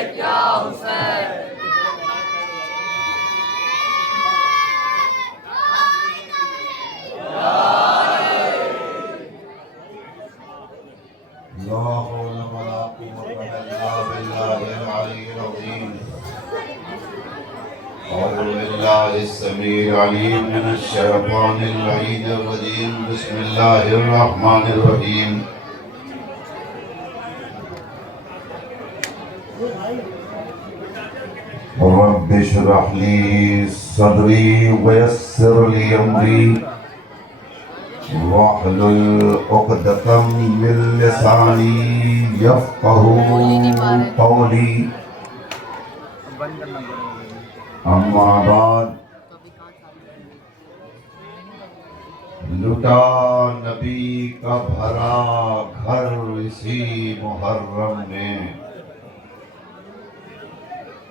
یا حسین لا حول ولا قوة إلا بالله العلي العظيم أعوذ بالله السميع العليم من الشيطان اللعين الرجيم بسم الله الرحمن الرحيم رب اشرح لي صدري ويسر لي أمري واحلل عقدة من لساني يفقهوا قولي اما بعد لٹا نبی کا بھرا گھر اسی محرم میں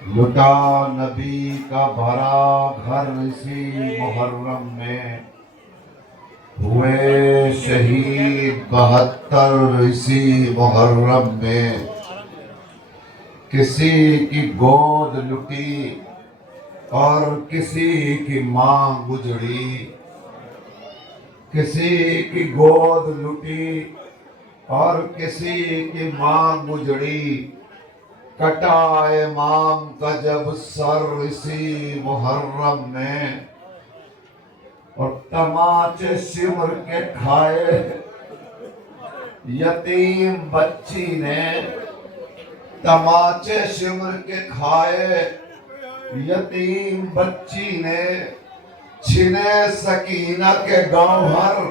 لٹا نبی کا بھرا گھر اسی محرم میں ہوئے شہید 72 اسی محرم میں کسی کی گود لٹی اور کسی کی ماں گجڑی کسی کی گود لٹی اور کسی کی ماں گجڑی کٹا امام کا جب سر اسی محرم میں اور تماچے سمر کے کھائے یتیم بچی نے تماچے سمر کے کھائے یتیم بچی نے چھنے سکینہ کے گوہر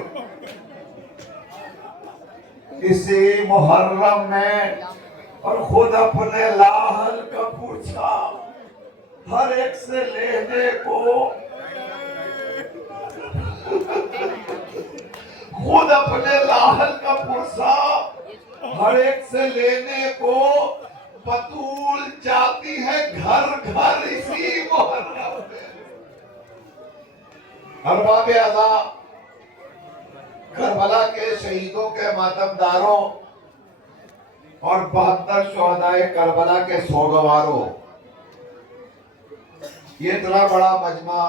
اسی محرم میں اور خود اپنے لاحل کا پوچھا ہر ایک سے لینے کو خود اپنے لاحل کا پرسا ہر ایک سے لینے کو بطول جاتی ہے گھر گھر اسی محرم ارباب اعضاء کربلا کے شہیدوں کے ماتم داروں اور 72 شہدائے کربلا کے سوگواروں یہ اتنا بڑا مجمع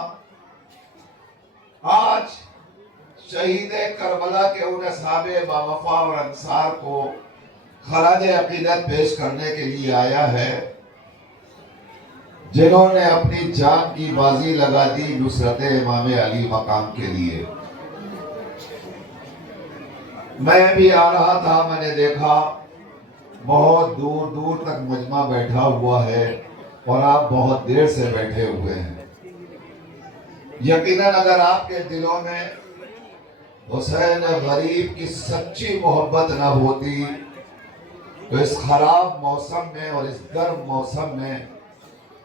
آج شہید کربلا کے ان اصحاب باوفا اور انصار کو خراج عقیدت پیش کرنے کے لیے آیا ہے جنہوں نے اپنی جان کی بازی لگا دی نصرت امام علی مقام کے لیے میں بھی آ رہا تھا میں نے دیکھا بہت دور دور تک مجمع بیٹھا ہوا ہے اور آپ بہت دیر سے بیٹھے ہوئے ہیں یقیناً اگر آپ کے دلوں میں حسین غریب کی سچی محبت نہ ہوتی تو اس خراب موسم میں اور اس گرم موسم میں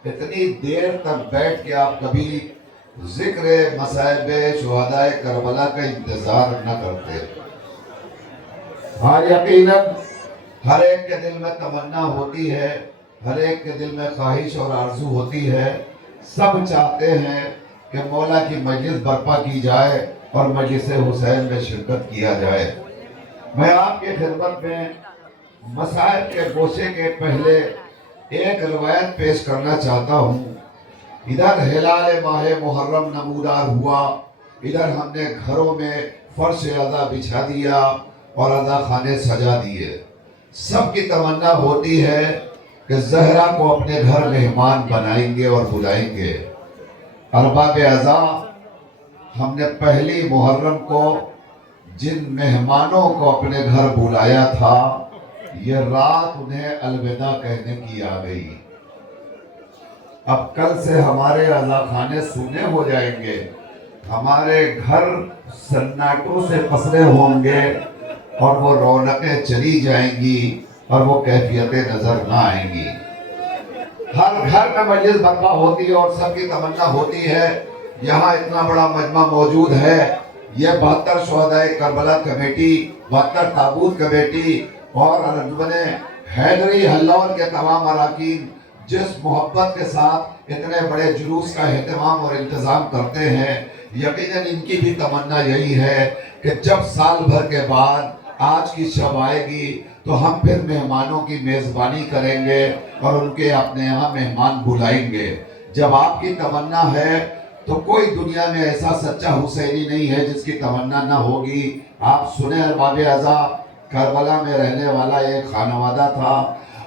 اتنی دیر تک بیٹھ کے آپ کبھی ذکر مصائب شہدائے کربلا کا انتظار نہ کرتے ہاں یقیناً ہر ایک کے دل میں تمنا ہوتی ہے ہر ایک کے دل میں خواہش اور آرزو ہوتی ہے سب چاہتے ہیں کہ مولا کی مجلس برپا کی جائے اور مجلس حسین میں شرکت کیا جائے میں آپ کی خدمت میں مصائب کے گوشے کے پہلے ایک روایت پیش کرنا چاہتا ہوں ادھر ہلال ماہ محرم نمودار ہوا ادھر ہم نے گھروں میں فرش عزا بچھا دیا اور عزا خانے سجا دیے سب کی تمنا ہوتی ہے کہ زہرا کو اپنے گھر مہمان بنائیں گے اور بلائیں گے ارباب عزا ہم نے پہلی محرم کو جن مہمانوں کو اپنے گھر بلایا تھا یہ رات انہیں الوداع کہنے کی آ گئی اب کل سے ہمارے عزا خانے سونے ہو جائیں گے ہمارے گھر سناٹوں سے پسرے ہوں گے اور وہ رونقیں چلی جائیں گی اور وہ کیفیتیں نظر نہ آئیں گی ہر گھر میں مجلس برپا ہوتی ہے اور سب کی تمنا ہوتی ہے یہاں اتنا بڑا مجمع موجود ہے یہ 72 شہدائے کربلا کمیٹی 72 تابوت کمیٹی اور انجمن حیدری ہلور کے تمام اراکین جس محبت کے ساتھ اتنے بڑے جلوس کا اہتمام اور انتظام کرتے ہیں یقیناً ان کی بھی تمنا یہی ہے کہ جب سال بھر کے بعد آج کی شب آئے گی تو ہم پھر مہمانوں کی میزبانی کریں گے اور ان کے اپنے یہاں مہمان بلائیں گے۔ جب آپ کی تمنا ہے تو کوئی دنیا میں ایسا سچا حسینی نہیں ہے جس کی تمنا نہ ہوگی۔ آپ سنیں ارباب اعضاء، کربلا میں رہنے والا ایک خانوادہ تھا،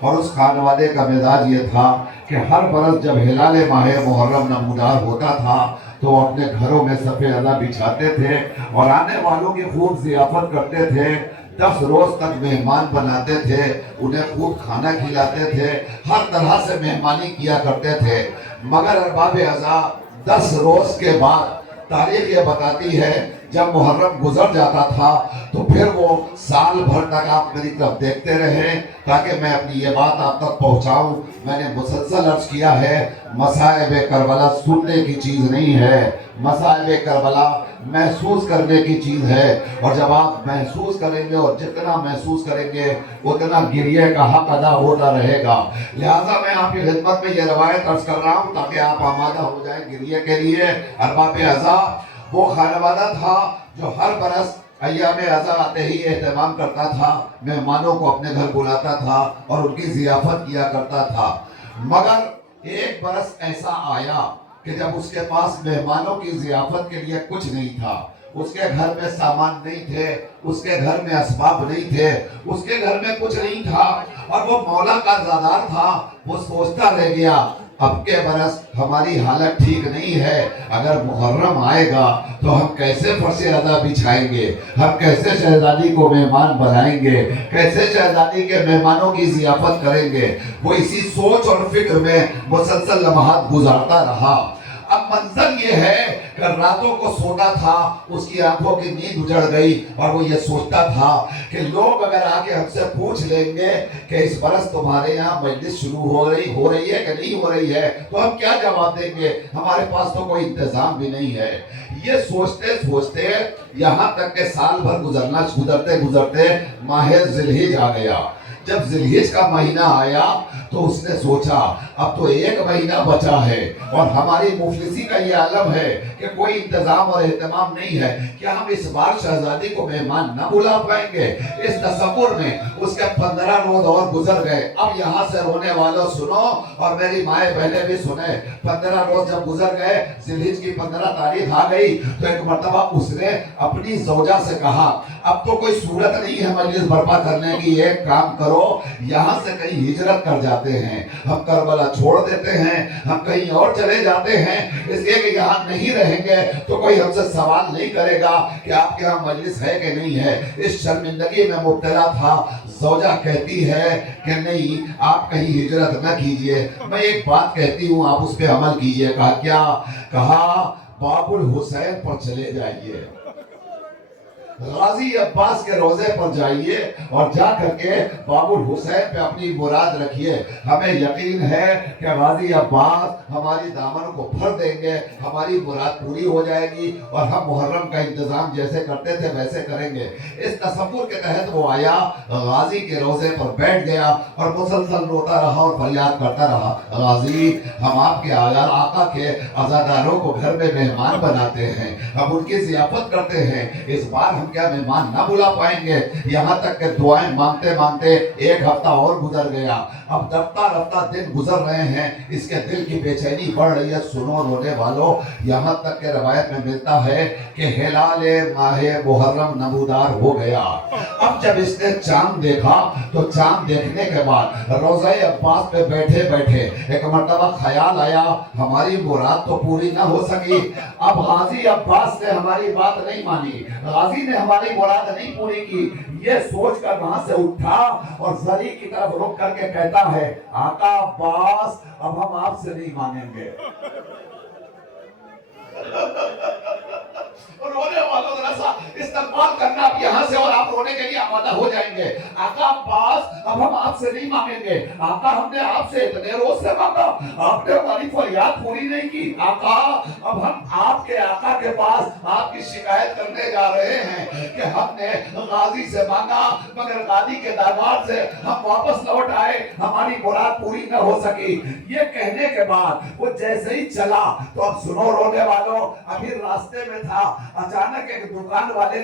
اور اس خانوادے کا مزاج یہ تھا کہ ہر برس جب ہلال ماہ محرم نمودار ہوتا تھا تو وہ اپنے گھروں میں صف اعلیٰ بچھاتے تھے اور آنے والوں کی خوب ضیافت کرتے تھے۔ 10 روز تک مہمان بناتے تھے، انہیں خوب کھانا کھلاتے تھے، ہر طرح سے مہمانی کیا کرتے تھے۔ مگر ارباب اعضاء 10 روز کے بعد تاریخ یہ بتاتی ہے جب محرم گزر جاتا تھا تو پھر وہ سال بھر تک آپ میری طرف دیکھتے رہے تاکہ میں اپنی یہ بات آپ تک پہنچاؤں۔ میں نے مسلسل عرض کیا ہے، مصائب کربلا سننے کی چیز نہیں ہے، مصائب کربلا محسوس کرنے کی چیز ہے، اور جب آپ محسوس کریں گے اور جتنا محسوس کریں گے اتنا گریہ کا حق ادا ہوتا رہے گا۔ لہٰذا میں آپ کی خدمت میں یہ روایت عرض کر رہا ہوں تاکہ آپ آمادہ ہو جائیں گریہ کے لیے۔ ارباب اعضاء وہ خانوادہ تھا جو ہر برس ایام اعضاء آتے ہی اہتمام کرتا تھا، مہمانوں کو اپنے گھر بلاتا تھا اور ان کی ضیافت کیا کرتا تھا۔ مگر ایک برس ایسا آیا کہ جب اس کے پاس مہمانوں کی ضیافت کے لیے کچھ نہیں تھا، اس کے گھر میں سامان نہیں تھے، اس کے گھر میں اسباب نہیں تھے، اس کے گھر میں کچھ نہیں تھا، اور وہ مولا کا زادار تھا۔ وہ سوچتا رہ گیا اب کے برس ہماری حالت ٹھیک نہیں ہے، اگر محرم آئے گا تو ہم کیسے فرش ادا بچھائیں گے، ہم کیسے شہزادی کو مہمان بنائیں گے، کیسے شہزادی کے مہمانوں کی ضیافت کریں گے۔ وہ اسی سوچ اور فکر میں مسلسل لمحات گزارتا رہا۔ اب منظر یہ ہے کہ راتوں کو سوتا تھا، اس کی آنکھوں کی نیند اجڑ گئی اور وہ یہ سوچتا تھا کہ لوگ اگر آ کے ہم سے پوچھ لیں گے کہ اس برس تمہارے یہاں مجلس شروع ہو رہی ہے کہ نہیں ہو رہی ہے تو ہم کیا جواب دیں گے، ہمارے پاس تو کوئی انتظام بھی نہیں ہے۔ یہ سوچتے سوچتے یہاں تک کہ سال بھر گزرتے ماہ ذی الحجہ آ گیا۔ جب ذی الحجہ کا مہینہ آیا تو اس نے سوچا اب تو 1 مہینہ بچا ہے اور ہماری مفلسی کا یہ عالم ہے کہ کوئی انتظام اور اہتمام نہیں ہے، کیا ہم اس بار شہزادی کو مہمان نہ بلا پائیں گے؟ اس تصور میں اس کے 15 روز اور گزر گئے۔ اب یہاں سے رونے والوں سنو اور میری مائیں بہنیں بھی سنیں۔ 15 روز جب گزر گئے، ذی الحجہ کی 15 تاریخ آ گئی تو ایک مرتبہ اس نے اپنی زوجہ سے کہا اب تو کوئی صورت نہیں ہے مجلس برپا کرنے کی، ایک کام کرو یہاں سے کہیں ہجرت کر جاتے ہیں، ہم کربلا چھوڑ دیتے ہیں، ہم کہیں اور چلے جاتے ہیں، اس لیے کہ یہاں نہیں رہیں گے تو کوئی ہم سے سوال نہیں کرے گا کہ آپ کے یہاں مجلس ہے کہ نہیں ہے۔ اس شرمندگی میں مبتلا تھا۔ زوجہ کہتی ہے کہ نہیں آپ کہیں ہجرت نہ کیجئے، میں ایک بات کہتی ہوں آپ اس پہ عمل کیجئے۔ کہا کیا؟ کہا باب الحسین پر چلے جائیے، غازی عباس کے روضے پر جائیے اور جا کر کے باب الحسین پہ اپنی مراد رکھیے۔ ہمیں یقین ہے کہ غازی عباس ہماری دامن کو بھر دیں گے، ہماری مراد پوری ہو جائے گی اور ہم محرم کا انتظام جیسے کرتے تھے ویسے کریں گے۔ اس تصور کے تحت وہ آیا، غازی کے روضے پر بیٹھ گیا اور مسلسل روتا رہا اور فریاد کرتا رہا، غازی ہم آپ کے آقا کے عزاداروں کو گھر میں مہمان بناتے ہیں، ہم ان کی ضیافت کرتے ہیں، اس بار ہم کیا مہمان نہ بلا پائیں گے؟ یہاں تک کہ دعائیں مانگتے مانگتے 1 ہفتہ اور گزر گیا۔ اب رفتہ رفتہ دن گزر رہے ہیں، اس کے دل کی بے چینی بڑھ رہی ہے۔ سنو رونے والوں، یہاں تک کہ روایت میں ملتا ہے کہ ہلال ماہ محرم نمودار ہو گیا۔ اب جب اس نے چاند دیکھا تو چاند دیکھنے کے بعد روضہ عباس پہ بیٹھے بیٹھے ایک مرتبہ خیال آیا ہماری مراد تو پوری نہ ہو سکی، اب غازی عباس نے ہماری بات نہیں مانی، غازی نے ہماری مراد نہیں پوری کی۔ یہ سوچ کر وہاں سے اٹھا اور زری کی طرف رک کر کے کہتا ہے آقا عباس اب ہم آپ سے نہیں مانیں گے۔ رونے والوں ذرا سا استقبال کرنا اب یہاں سے، اور آپ رونے کے لیے آمادہ ہو جائیں گے۔ آقا عباس اب ہم آپ سے نہیں مانگیں گے، آقا ہم نے آپ سے اتنے روز سے مانگا، آپ نے ہماری فریاد پوری نہیں کی، آقا اب ہم آپ کے آقا کے پاس آپ کی شکایت کرنے جا رہے ہیں کہ ہم نے غازی سے مانگا مگر غازی کے دربار سے ہم واپس لوٹ آئے، ہماری مراد پوری نہ ہو سکی۔ یہ کہنے کے بعد وہ جیسے ہی چلا تو اب سنو رونے والوں، ابھی راستے میں تھا، اچانک ایک دکان والے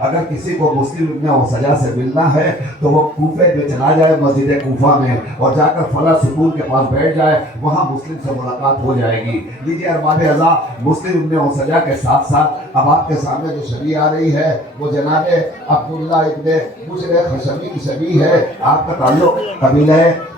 اگر کسی کو مسلم ابن سجا سے ملنا ہے تو وہ کوفے میں چلا جائے، مسجد کوفہ میں، اور جا کر فلاں ستون کے پاس بیٹھ جائے، وہاں مسلم سے ملاقات ہو جائے گی۔ لیجیے ارباب اعضاء، مسلم ابن سجا کے ساتھ ساتھ اب آپ کے سامنے جو شبیہ آ رہی ہے وہ جناب عبداللہ ابن بشر خشبی کی شبیہ ہے۔ آپ کا تعلق قبیلہ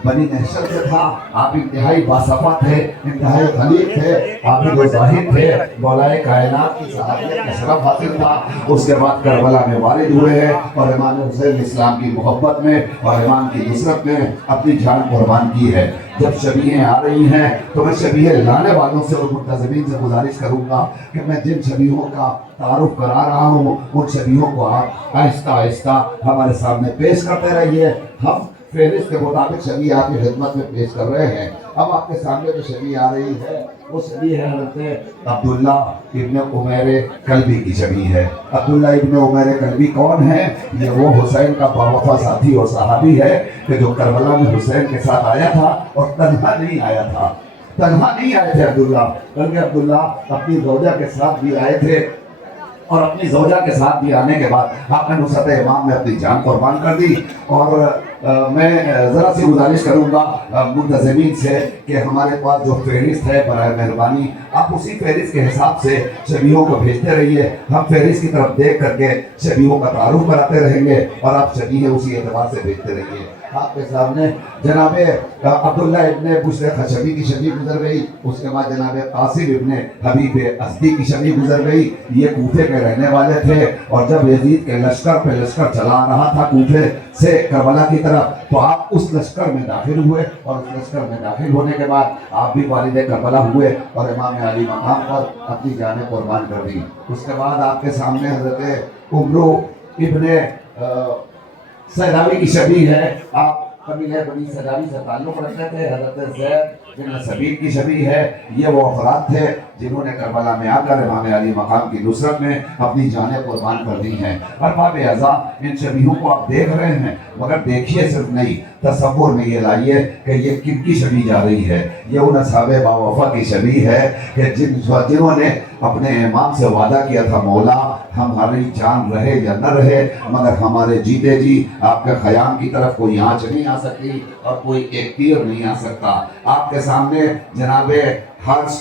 بنی نحشر سے تھا، آپ انتہائی باصفا تھے، انتہائی خلیق تھے، آپ جو ظاہر تھے، مولا کائنات کی صحابیت کا شرف حاصل تھا۔ اس کے بعد کربلا میں والد ہوئے ہیں اور امام حسین اسلام کی محبت میں اور امام کی نصرت میں اپنی جان قربان کی ہے۔ جب شبیہیں آ رہی ہیں تو میں شبیہ لانے والوں سے اور منتظمین سے گزارش کروں گا کہ میں جن شبیہوں کا تعارف کرا رہا ہوں ان شبیہوں کو آپ آہستہ آہستہ ہمارے سامنے پیش کرتے رہیے۔ ہم فہرست کے مطابق شبیہ آپ کی خدمت میں پیش کر رہے ہیں۔ اب آپ کے سامنے جو شبیہ آ رہی ہے وہ شبیہ ہے حضرت عبداللہ ابن عمیر کلبی کی شبیہ ہے۔ عبداللہ ابن عمیر کلبی کون ہے؟ یہ وہ حسین کا باوفا ساتھی اور صحابی ہے کہ جو کربلا میں حسین کے ساتھ آیا تھا اور تنہا نہیں آیا تھا، تنہا نہیں آئے تھے عبداللہ، بلکہ عبداللہ اپنی زوجہ کے ساتھ بھی آئے تھے، اور اپنی زوجہ کے ساتھ بھی آنے کے بعد آپ نے نصرت امام میں اپنی جان قربان کر دی۔ اور میں ذرا سی گزارش کروں گا منتظمین سے کہ ہمارے پاس جو فہرست ہے برائے مہربانی آپ اسی فہرست کے حساب سے شبیہوں کو بھیجتے رہیے۔ ہم فہرست کی طرف دیکھ کر کے شبیہوں کا تعارف کراتے رہیں گے اور آپ شبیہ اسی اعتبار سے بھیجتے رہیے۔ آپ کے سامنے جناب عبداللہ ابن بشر خشبی کی شبیہ گزر گئی، اس کے بعد جناب قاسم ابن حبیب ازدی کی شبیہ گزر گئی۔ یہ کوفے کے رہنے والے تھے اور جب یزید کے لشکر پہ لشکر چلا رہا تھا کوفے سے کربلا کی طرف تو آپ اس لشکر میں داخل ہوئے، اور اس لشکر میں داخل ہونے کے بعد آپ بھی والد کربلا ہوئے اور امام علی مقام پر اپنی جانیں قربان کر دی۔ اس کے بعد آپ کے سامنے حضرت عمرو ابن سیداوی کی شبیہ ہے۔ آپ قبیلہ بنی سیداوی سے تعلق رکھتے تھے۔ حضرت زید بن سبیل کی شبیہ ہے۔ یہ وہ افراد تھے جنہوں نے کربلا میں آ کر امام علی مقام کی نصرت میں اپنی جانیں قربان کر دی ہیں۔ ارباب اعضاء، ان شبیہوں کو آپ دیکھ رہے ہیں مگر دیکھیے صرف نہیں، تصور میں یہ لائیے کہ یہ کن کی شبیہ جا رہی ہے۔ یہ ان اصحاب باوفا کی شبیہ ہے کہ جنہوں نے اپنے امام سے وعدہ کیا تھا، مولا ہماری جان رہے یا نہ رہے مگر ہمارے جیتے جی آپ کے خیام کی طرف کوئی آنچ نہیں آ سکتی اور کوئی ایک تیر نہیں آ سکتا۔ آپ کے سامنے جناب حرش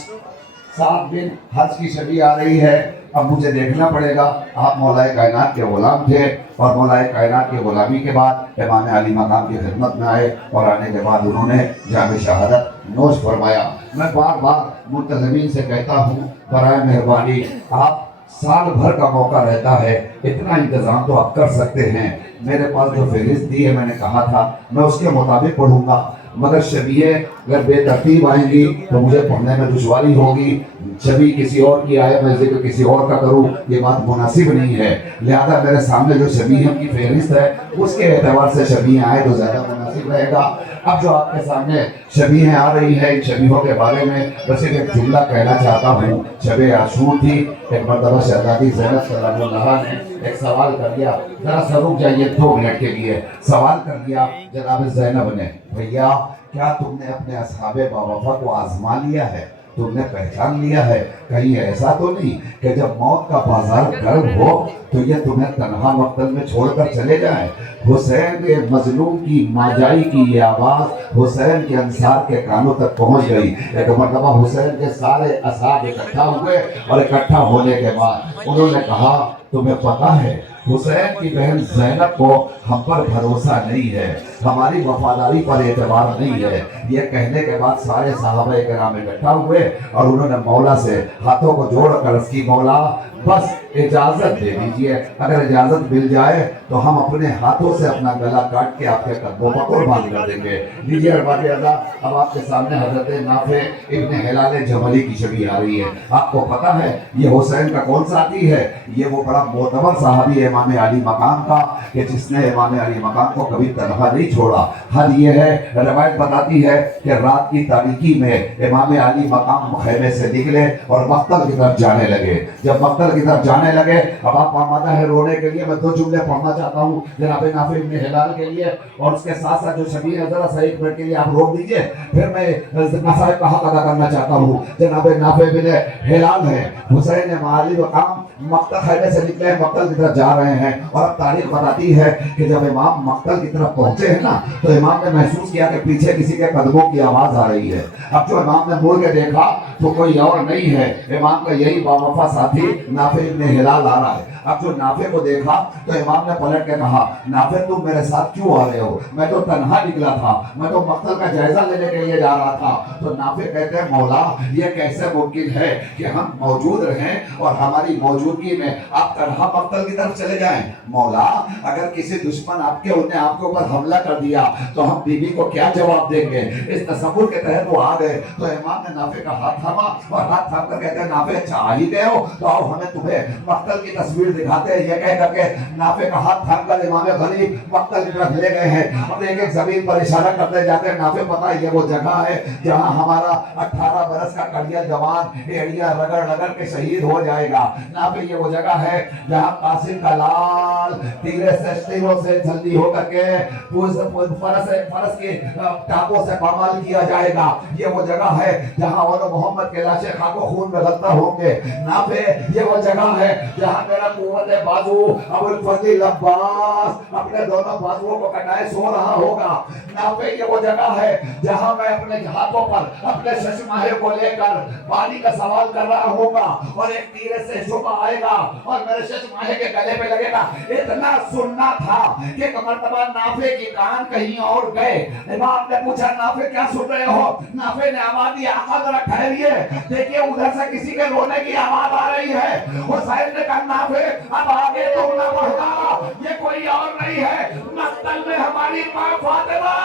سعد بن حرش کی شبیہ آ رہی ہے۔ اب مجھے دیکھنا پڑے گا، آپ مولا کائنات کے غلام تھے اور مولا کائنات کی غلامی کے بعد امام علی مقام کی خدمت میں آئے اور آنے کے بعد انہوں نے جام شہادت نوش فرمایا۔ میں بار بار منتظمین سے کہتا ہوں برائے مہربانی آپ سال بھر کا موقع رہتا ہے، اتنا انتظام تو آپ کر سکتے ہیں۔ میرے پاس جو فہرست دی ہے میں نے کہا تھا میں اس کے مطابق پڑھوں گا، مگر شبیہ اگر بے ترتیب آئیں گی تو مجھے پڑھنے میں دشواری ہوگی۔ شبیہ کسی اور کی آئے میں ذکر کسی اور کا کروں یہ بات مناسب نہیں ہے، لہذا میرے سامنے جو شبیہ کی فہرست ہے اس کے اعتبار سے شبیہ آئے تو زیادہ مناسب رہے گا۔ اب جو آپ کے سامنے شبیہیں آ رہی ہیں ان شبیہوں کے بارے میں بس ایک جملہ کہنا چاہتا ہوں۔ شب عاشور تھی، ایک مرتبہ شہزادی زینب سلام اللہ نے ایک سوال کر لیا، ذرا سا رک جائیے 2 منٹ کے لیے۔ سوال کر لیا جناب زینب نے، بھیا کیا تم نے اپنے اصحاب باوفا کو آزما لیا ہے، تم نے پہچان لیا ہے؟ کہیں ایسا تو نہیں کہ جب موت کا بازار گرم ہو تو یہ تمہیں تنہا مقتل میں چھوڑ کر چلے جائیں؟ حسین کے مظلوم کی ماجائی کی یہ آواز حسین کے انصار کے کانوں تک پہنچ گئی۔ ایک مرتبہ حسین کے سارے اصحاب اکٹھا ہوئے اور اکٹھا ہونے کے بعد انہوں نے کہا تمہیں پتہ ہے حسین کی بہن زینب کو ہم پر بھروسہ نہیں ہے، ہماری وفاداری پر اعتبار نہیں ہے۔ یہ کہنے کے بعد سارے صحابہ کرام اکٹھا ہوئے اور انہوں نے مولا سے ہاتھوں کو جوڑ کر اس کی مولا بس اجازت دے دیجئے، اگر اجازت مل جائے تو ہم اپنے ہاتھوں سے اپنا گلا کاٹ کے آپ کے قدموں پر قربان کر دیں گے۔ لیجیے ارباب اعضاء، اب آپ کے سامنے حضرت نافع ابن ہلال جملی کی شبیہ آ رہی ہے۔ آپ کو پتہ ہے یہ حسین کا کون ساتھی ہے؟ یہ وہ بڑا معتبر صحابی امام علی مقام کا کہ جس نے امام علی مقام کو کبھی تنہا نہیں چھوڑا۔ حد یہ ہے، روایت بتاتی ہے کہ رات کی تاریکی میں امام علی مقام خیمے سے نکلے اور مقتل کی طرف جانے لگے۔ جب مقتل کی طرف جانے لگے اب آپ آمادہ ہے رونے کے لیے، میں 2 جملے پڑھنا چاہتا ہوں جناب نافع ابن ہلال کے لیے، اور اس کے ساتھ ساتھ جو شبیہ ذرا سا 1 منٹ کے لیے آپ روک دیجئے، پھر میں نصائب کا حق ادا کرنا چاہتا ہوں۔ جناب نافع ابن ہلال ہے، حسین علی مقام مقتل خیمے سے نکلے ہیں, مقتل کی طرف جا رہے ہیں. اور اب تاریخ بتاتی ہے کہ جب امام مقتل کی طرف پہنچے ہیں نا, تو امام نے محسوس کیا کہ پیچھے کسی کے قدموں کی آواز آ رہی ہے. اب جو امام نے مڑ کے دیکھا تو کوئی اور نہیں ہے, امام کا یہی باوفا ساتھی نافع ابن ہلال آ رہا ہے. اب جو نافع کو دیکھا تو امام نے پلٹ کے کہا, نافع تم میرے ساتھ کیوں آ رہے ہو؟ میں تو تنہا نکلا تھا, میں تو مقتل کا جائزہ لینے کے لیے جا رہا تھا. تو نافع کہتے ہیں, مولا یہ کیسے ممکن ہے کہ ہم موجود رہیں اور ہماری موجودگی میں آپ تنہا مقتل کی طرف چلے جائیں؟ مولا اگر کسی دشمن آپ کے اوپر حملہ کر دیا تو ہم بیوی کو کیا جواب دیں گے؟ اس تصور کے تحت وہ آ گئے. تو امام نے نافع کا ہاتھ تھاما اور ہاتھ تھام کر کہتے ہیں, نافع چاہ ہی گئے ہو تو آؤ ہمیں تمہیں مقتل کی تصویر دکھاتے ہیں. یہ کہہ کر کے نافع کا ہاتھ تھام کر امام غریب مقتل کی طرف لے گئے ہیں اور ایک ایک زمین پر اشارہ کرتے جاتے ہیں. نافع پتہ ہے یہ وہ جگہ ہے جہاں ہمارا 18 برس کا کڑیا جوان ایڑیا رگڑ رگڑ کے شہید ہو جائے گا. نافع یہ وہ جگہ ہے جہاں قاسم کا لال تیروں سے جلدی ہو کر کے فرس کے ٹاپوں سے پامال کیا جائے گا. یہ وہ جگہ ہے جہاں اور محمد کے لاشیں خاک و خون میں غلطہ ہوں گے. نافع یہ وہ جگہ ہے جہاں میرا قوت بازو ابو الفضل عباس اپنے دونوں بازوؤں کو کٹائے سو رہا ہوگا. نافع یہ وہ جگہ ہے جہاں میں اپنے ہاتھوں پر اپنے ششماہے کو لے کر پانی کا سوال کر رہا ہوگا اور ایک تیرے سے شعبہ آئے گا اور میرے ششماہے کے گلے پہ لگے گا. اتنا سننا تھا کہ ایک مرتبہ نافع کی کان کہیں اور گئے. امام نے پوچھا, نافع کیا سن رہے ہو؟ نافع نے آواز دی, آقا ذرا ٹھہریے, دیکھیے ادھر سے کسی کے رونے کی آواز آ رہی ہے. حسین نے کہا, نافع اب آگے تو نہ بڑھا, یہ کوئی اور نہیں ہے, مقتل میں ہماری ماں فاطمہ,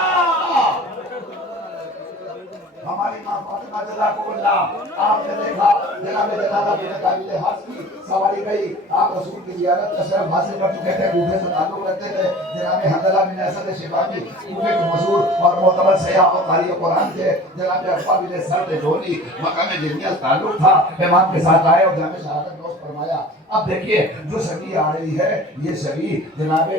ہماری ماں فاطمہ جزاکم اللہ. آپ نے دیکھا جناب جنازہ بن قابل حق کی سواری گئی, آپ رسول کی زیارت کا شرف حاصل کر چکے تھے, کوفے سے تعلق رکھتے تھے. جناب حنظلہ بن اسد شیبانی کوفے کے مشہور اور معتبر سیاح اور قاری قرآن تھے. جناب عفا بن سرد ڈھولی مقام جنیت تعلق تھا, امام کے ساتھ آئے اور جامع شہادت نوش فرمایا. اب دیکھیے جو شبیہ آ رہی ہے, یہ شبیہ جناب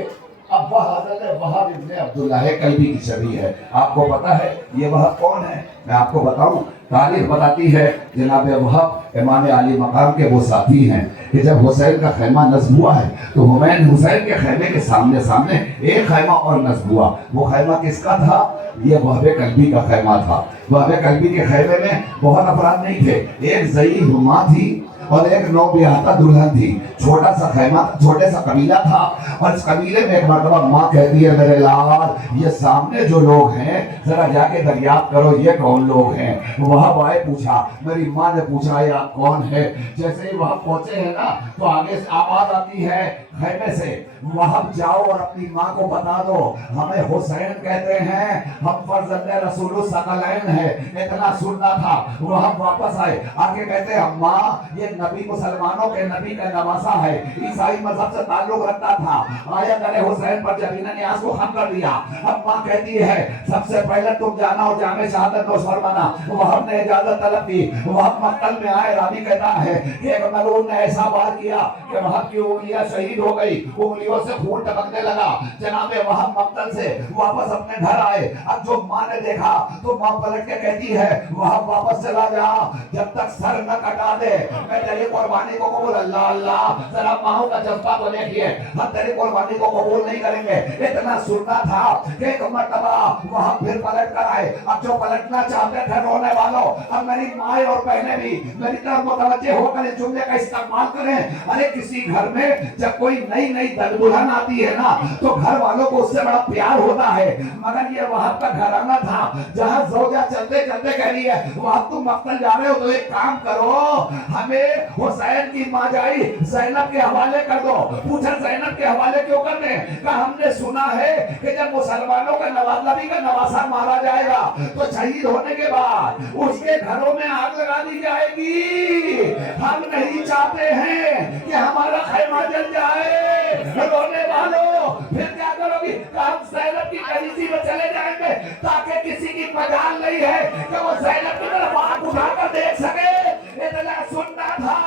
اب وہ حضرت وہاب ابن عبداللہ کلبی کی شبیہ ہے. آپ کو پتا ہے یہ وہاب کون ہے؟ میں آپ کو بتاؤں. تاریخ بتاتی ہے جناب وہاب امام علی مقام کے وہ ساتھی ہیں کہ جب حسین کا خیمہ نصب ہوا ہے تو حسین کے خیمے کے سامنے ایک خیمہ اور نصب ہوا. وہ خیمہ کس کا تھا؟ یہ وہاب کلبی کا خیمہ تھا. وہاب کلبی کے خیمے میں بہت افراد نہیں تھے, ایک ضعیف ماں تھی اور ایک نو بیاہتا دلہن تھی. چھوٹا سا خیمہ, چھوٹے سا قبیلہ تھا اور اس قبیلے میں ایک مرتبہ ماں کہتی ہے, میرے لال یہ سامنے جو لوگ ہیں ذرا جا کے دریافت کرو یہ کون لوگ ہیں. وہاں آئے پوچھا, میری ماں نے پوچھا یہ آپ کون ہے؟ جیسے ہی وہاں پہنچے ہیں نا تو آگے سے آواز آتی ہے خیمے سے, وہاں جاؤ اور اپنی ماں کو بتا دو ہمیں حسین کہتے ہیں, ہم فرزند رسول الثقلین ہیں. اتنا سننا تھا. وہاں واپس آئے, آگے کہتے ہیں ماں یہ نبی مسلمانوں کے نبی کا نواسا ہے, عیسائی مذہب سے تعلق رکھتا تھا, آیا کرے حسین پر جبینہ نیاز کو خم کر دیا. اب ماں کہتی ہے سب سے پہلے تم جانا اور جامع شہادت نوش فرمانا. وہ ہم نے اجازت طلب کی, وہ مقتل میں آئے. راوی کہتا ہے کہ ایک ملعون نے ایسا وار کیا کہ وہاں کی انگلیاں شہید ہو گئی, انگلیوں سے خون ٹپکنے لگا. جناب وہاں مقتل سے واپس اپنے گھر آئے. اب جو ماں نے دیکھا تو ماں پلٹ کے کہتی ہے وہاں واپس چلا جا, جب تک سر نہ کٹا دے میں تیری قربانی کو قبول. اللہ اللہ, ذرا ماہوں کا جذبہ تو دیکھیے, ہم تیری قربانی کو قبول نہیں کریں گے. اتنا سننا تھا کہ ایک مرتبہ وہاں پھر پلٹ کر آئے. اب جو پلٹنا چاہتے تھے رونے والوں, اب میری ماں اور بہنیں بھی میری طرف متوجہ ہو کر اس جملے کا استعمال کریں. ارے کسی گھر میں جب کوئی نئی دلہن آتی ہے نا تو گھر والوں کو اس سے بڑا پیار ہوتا ہے, مگر یہ وہاں کا گھرانہ تھا جہاں زوجہ چلتے چلتے کہہ رہی ہے وہاں تم مقتل جا رہے ہو تو ایک کام کرو, ہمیں حسین کی ماں جائی زینب کے حوالے کر دو. پوچھا زینب کے حوالے کیوں کرنے؟ کہا ہم نے سنا ہے کہ جب مسلمانوں کا نبی کا نواسا مارا جائے گا تو شہید ہونے کے بعد اس کے گھروں میں آگ لگا دی جائے گی. ہم نہیں چاہتے ہیں کہ ہمارا خیمہ جل جائے. رونے والوں پھر کیا کرو گی؟ ہم زینب کی کنیزی میں چلے جائیں گے تاکہ کسی کی مجال نہیں ہے کہ وہ زینب کی طرف آنکھ اٹھا کر دیکھ سکے. اتنا سننا تھا,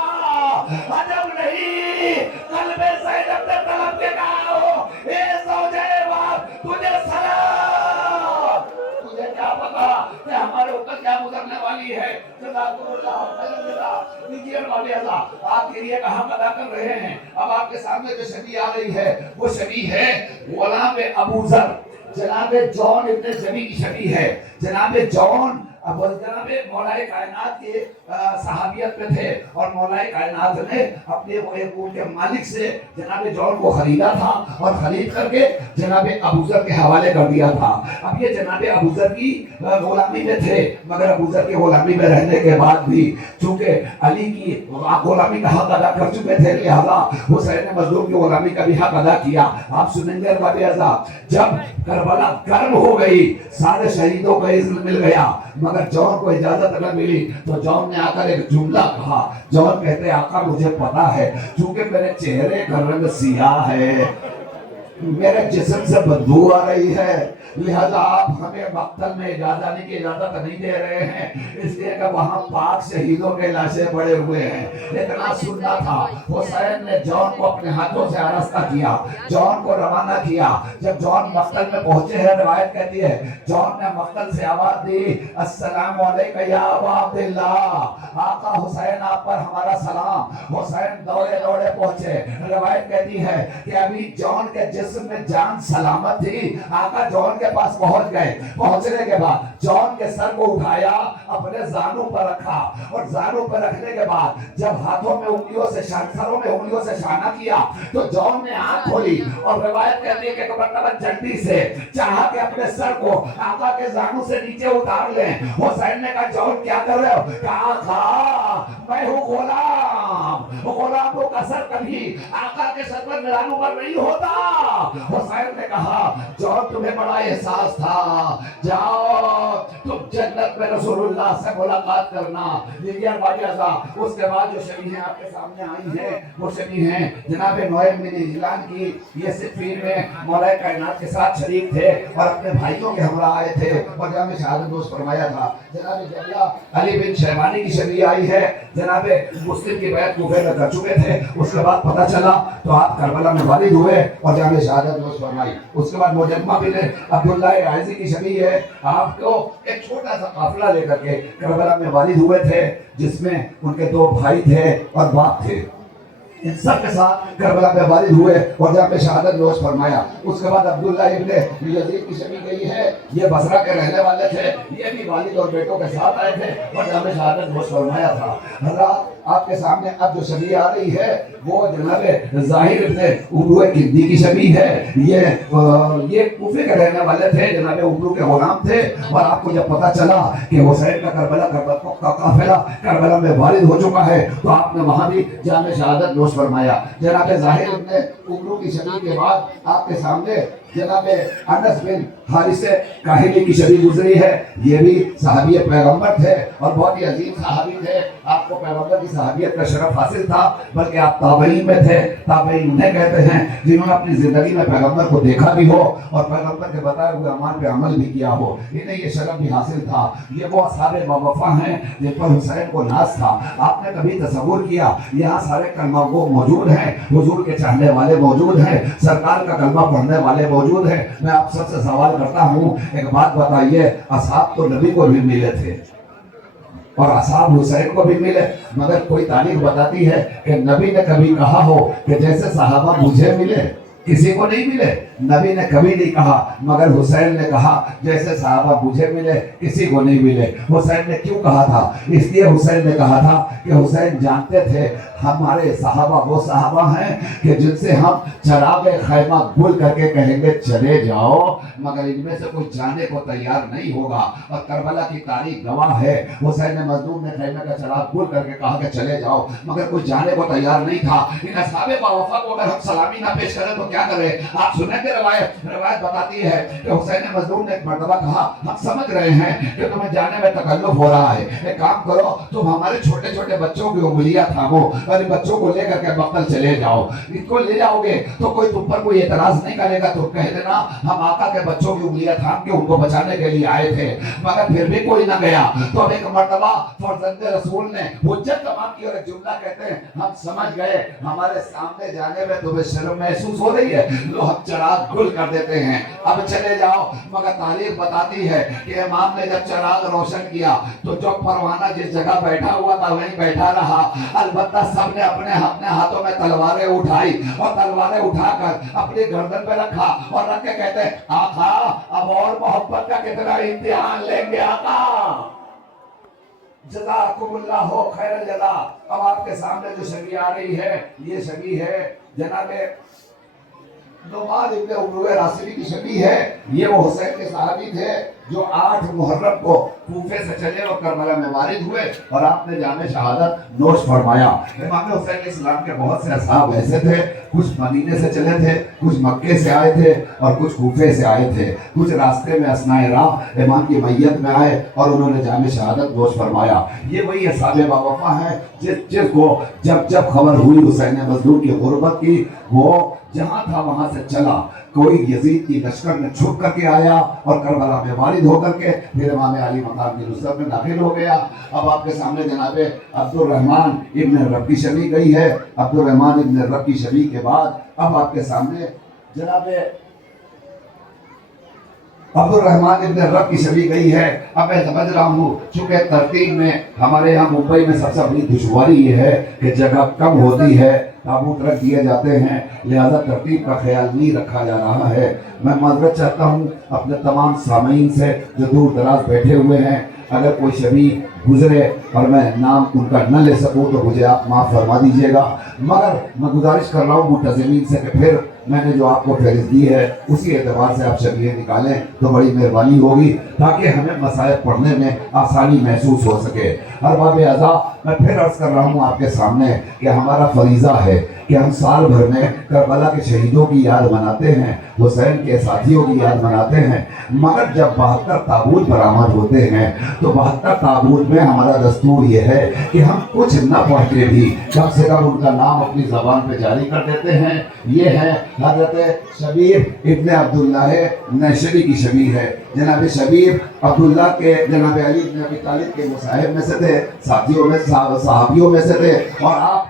عجب نہیں قلب زینب نے طلب کے کہا ہو اے زوجہ وہاب تجھے سلام. تجھے کیا پتا کہ ہمارے اوپر کیا گزرنے والا والی ہے. جزاکم اللہ خیر جزا. دیجیے مولانا اللہ آپ کے لیے کہاں ادا کر رہے ہیں. اب آپ کے سامنے جو شبیہ آ رہی ہے وہ شبیہ ہے غلام ابو ذر. جناب جون ابن زبی کی شبیہ ہے. جناب جون اب جناب مولا کائنات کے صحابیت میں تھے اور مولا کائنات نے اپنے ان کے مالک سے جناب جون کو خریدا تھا اور خرید کر کے جناب ابوذر کے حوالے کر دیا تھا. اب یہ جناب ابوذر کی غلامی میں تھے مگر ابوذر کی غلامی میں رہنے کے بعد بھی چونکہ علی کی غلامی کا حق ادا کر چکے تھے لہذا حسین مظلوم کی غلامی کا بھی حق ادا کیا. آپ سنیں گے جب کربلا گرم ہو گئی سارے شہیدوں کا عزل مل گیا مگر جون کو اجازت نہ ملی تو جون نے آ کر ایک جملہ کہا. جون کہتے آقا مجھے پتا ہے چونکہ میرے چہرے کا رنگ سیاہ ہے میرے جسم سے بدبو آ رہی ہے لہذا آپ ہمیں مقتل میں جانے کی اجازت نہیں دے رہے ہیں اس لیے کہ وہاں پاک شہیدوں کے لاشیں پڑے ہوئے ہیں. اتنا سننا تھا. حسین نے جون کو اپنے ہاتھوں سے آراستہ کیا جون کو روانہ کیا. جب جون مقتل میں پہنچے ہیں روایت کہتی ہے جون نے مقتل سے آواز دی السلام علیکم یا ابا عبداللہ. آقا حسین آپ پر ہمارا سلام. حسین دوڑے دوڑے پہنچے. روایت کہتی ہے کہ ابھی جون کے جسم میں جان سلامت تھی. آقا جون کے پاس پہنچ گئے. پہنچنے کے بعد جون کے سر کو اٹھایا اپنے زانوں پر رکھا اور زانوں پر رکھنے کے بعد جب ہاتھوں میں انگلیوں سے سروں میں انگلیوں سے شانہ کیا تو جون نے آنکھ کھولی اور روایت کرنے کے مرتبہ جلدی سے چاہا کہ اپنے سر کو آقا کے زانوں سے نیچے اتار لیں. حسین نے کہا جون کیا کر رہے ہو؟ کہا آقا میں ہوں غلام. غلاموں کا سر کبھی آقا کے سر پر زانوں پر نہیں ہوتا. حسین نے کہا جون تمہیں بڑا احساس تھا جاؤ تم جنت میں رسول اللہ سے ملاقات کرنا. اس کے بعد جو شبیہیں آپ کے سامنے آئی ہیں وہ شبیہ ہیں جناب نعیم بن اجلان کی. یہ صفین میں مولا کائنات کے ساتھ شریک تھے اور اپنے بھائیوں کے ہمراہ آئے تھے اور جامع شہادت نوش فرمایا تھا. جناب جبلہ علی بن شیبانی کی شبیہ آئی ہے. جناب مسلم کی بیعت کوفے میں کر چکے تھے. اس کے بعد پتہ چلا تو آپ کربلا میں والد ہوئے اور جامع شہادت نوش فرمائی. اس کے بعد مجمع بن عبداللہ عائزی کی شبیہ ہے. آپ کو ایک چھوٹا سا قافلہ لے کر کے کربلا میں والد ہوئے تھے جس میں ان کے 2 بھائی تھے اور باپ تھے. ان سب کے ساتھ کربلا میں والد ہوئے اور جہاں پہ شہادت نوش فرمایا. اس کے بعد عبداللہ ابن یزید کی شبیہ گئی ہے. یہ بصرہ کے رہنے والے تھے. یہ بھی والد اور بیٹوں کے ساتھ آئے تھے اور جہاں پہ شہادت نوش فرمایا تھا. حضرات آپ کے سامنے اب جو شبیہ آ رہی ہے وہ جناب ظاہر ابن ابو کندی کی شبیہ ہے. یہ کوفے کے رہنے والے تھے جناب ابو کے غلام تھے اور آپ کو جب پتا چلا کہ حسین کا کا قافلہ کربلا میں والد ہو چکا ہے تو آپ نے وہاں بھی جامع شہادت نوش فرمایا. جناب ظاہر ابن ابو کی شبیہ کے بعد آپ کے سامنے جناب انس بن حارث کاہلی کی شبیہ گزری ہے. یہ بھی صحابی پیغمبر تھے اور بہت ہی عظیم صحابی تھے. آپ کو پیغمبر کی صحابیت کا شرف حاصل تھا بلکہ آپ تابعین میں تھے. تابعین انہیں کہتے ہیں جنہوں نے اپنی زندگی میں پیغمبر کو دیکھا بھی ہو اور پیغمبر کے بتائے ہوئے اعمال پہ عمل بھی کیا ہو. انہیں یہ شرف بھی حاصل تھا. یہ وہ اصحاب باوفا ہیں جن پر حسین کو ناز تھا. آپ نے کبھی تصور کیا یہاں سارے کلمہ گو موجود ہیں, حضور کے چاہنے والے موجود ہیں, سرکار کا کلمہ پڑھنے والے موجود ہیں. میں آپ سب سے سوال کرتا ہوں ایک بات بتائیے, اصحاب تو نبی کو بھی ملے تھے اور اصحاب حسین کو بھی ملے مگر کوئی تاریخ بتاتی ہے کہ نبی نے کبھی کہا ہو کہ جیسے صحابہ مجھے ملے کسی کو نہیں ملے؟ نبی نے کبھی نہیں کہا مگر حسین نے کہا جیسے صحابہ مجھے ملے کسی کو نہیں ملے. حسین نے کیوں کہا تھا؟ اس لیے حسین نے کہا تھا کہ حسین جانتے تھے ہمارے صحابہ وہ صحابہ ہیں کہ جن سے ہم چراغ خیمہ گل کر کے کہیں گے چلے جاؤ مگر ان میں سے کوئی جانے کو تیار نہیں ہوگا. اور کربلا کی تاریخ گواہ ہے حسین نے مظلوم نے خیمے کا چراغ گل کر کے کہا کہ چلے جاؤ مگر کوئی جانے کو تیار نہیں تھا. ان اصحاب باوفا کو اگر ہم سلامی نہ پیش کریں تو کیا کریں؟ آپ سنیں گے روایت بتاتی ہے کہ حسین مظلوم نے ایک مرتبہ کہا ہم سمجھ رہے ہیں کہ تمہیں جانے میں تکلف ہو رہا ہے, ایک کام کرو تم ہمارے چھوٹے چھوٹے بچوں کی انگلیاں تھامو اور ان بچوں کو لے کر کے مقتل چلے جاؤ. ان کو لے جاؤ گے تو کوئی تم پر کوئی اعتراض نہیں کرے گا. تو کہہ دینا ہم آقا کے بچوں کی انگلیاں تھام کے ان کو بچانے کے لیے آئے تھے مگر پھر بھی کوئی نہ گیا. تو اب ایک مرتبہ فرزند رسول نے حجت تمام کی اور ایک جملہ کہتے ہیں ہم سمجھ گئے ہمارے سامنے جانے میں تمہیں شرم محسوس ہو رہی ہے, لو ہم چراغ راگ گل کر دیتے ہیں. اب چلے جاؤ. مگر تاریخ بتاتی ہے کہ امام نے جب چراغ روشن کیا تو جو پروانہ جس جگہ بیٹھا ہوا تھا وہیں بیٹھا رہا. البتہ سب نے اپنے ہاتھوں میں تلواریں اٹھائی اور تلواریں اٹھا کر اپنی گردن پہ رکھا اور رکھ کے کہتے ہیں آقا اب اور محبت کا کتنا امتحان لیں گے آقا. جزاکم اللہ خیر الجزا. اب آپ کے سامنے جو شبی آ رہی ہے یہ شبی ہے جناب نعمان ابن عمرو راسبی کی شبی ہے. یہ وہ حسین کے صحابی تھے جو 8 محرم کو کوفے سے چلے اور کربلا میں وارد ہوئے اور آپ نے جام شہادت نوش فرمایا. امام حسین علیہ السلام کے بہت سے اصحاب ایسے تھے, کچھ مدینے سے چلے تھے, کچھ مکے سے آئے تھے اور کچھ کوفے سے آئے تھے. کچھ راستے میں اثناء راہ امام کی میت میں آئے اور انہوں نے جام شہادت نوش فرمایا. یہ وہی اصحاب باوفا ہیں جس کو جب خبر ہوئی حسین مظلوم کی غربت کی, وہ جہاں تھا وہاں سے چلا. کوئی یزید کی لشکر میں چھپ کر کے آیا اور کربلا میں وارد ہو کر کے پھر امام علی مقام کی نصرت میں داخل ہو گیا. اب آپ کے سامنے جناب عبد الرحمن ابن رب کی شبی گئی ہے. عبد الرحمن ابن رب کی شبی کے بعد اب آپ کے سامنے جناب عبد الرحمن ابن رب کی شبی گئی ہے. اب میں سمجھ رہا ہوں چونکہ ترتیب میں ہمارے یہاں ممبئی میں سب سے بڑی دشواری یہ ہے کہ جگہ کم ہوتی ہے, تابوت رکھ دیے جاتے ہیں, لہذا ترتیب کا خیال نہیں رکھا جا رہا ہے. میں معذرت چاہتا ہوں اپنے تمام سامعین سے جو دور دراز بیٹھے ہوئے ہیں. اگر کوئی شبی گزرے اور میں نام ان کا نہ لے سکوں تو مجھے آپ معاف فرما دیجیے گا. مگر میں گزارش کر رہا ہوں منتظمین سے کہ پھر میں نے جو آپ کو فہرست دی ہے اسی اعتبار سے آپ شبیہیں نکالیں تو بڑی مہربانی ہوگی تاکہ ہمیں مسائل پڑھنے میں آسانی محسوس ہو سکے. ارباب اعضاء, میں پھر عرض کر رہا ہوں آپ کے سامنے کہ ہمارا فریضہ ہے کہ ہم سال بھر میں کربلا کے شہیدوں کی یاد مناتے ہیں, حسین کے ساتھیوں کی یاد مناتے ہیں. مگر جب 72 تابوت برآمد ہوتے ہیں تو 72 تابوت میں ہمارا دستور یہ ہے کہ ہم کچھ نہ پڑھ کے بھی کم سے کم ان کا نام اپنی زبان پہ جاری کر دیتے ہیں. یہ ہے حضرت شبیر ابن عبداللہ نیشری کی شبی ہے. جناب شبیر عبداللہ کے جناب علی ابن ابی طالب کے مصاحب میں سے تھے, ساتھیوں میں صحابیوں میں سے تھے, اور آپ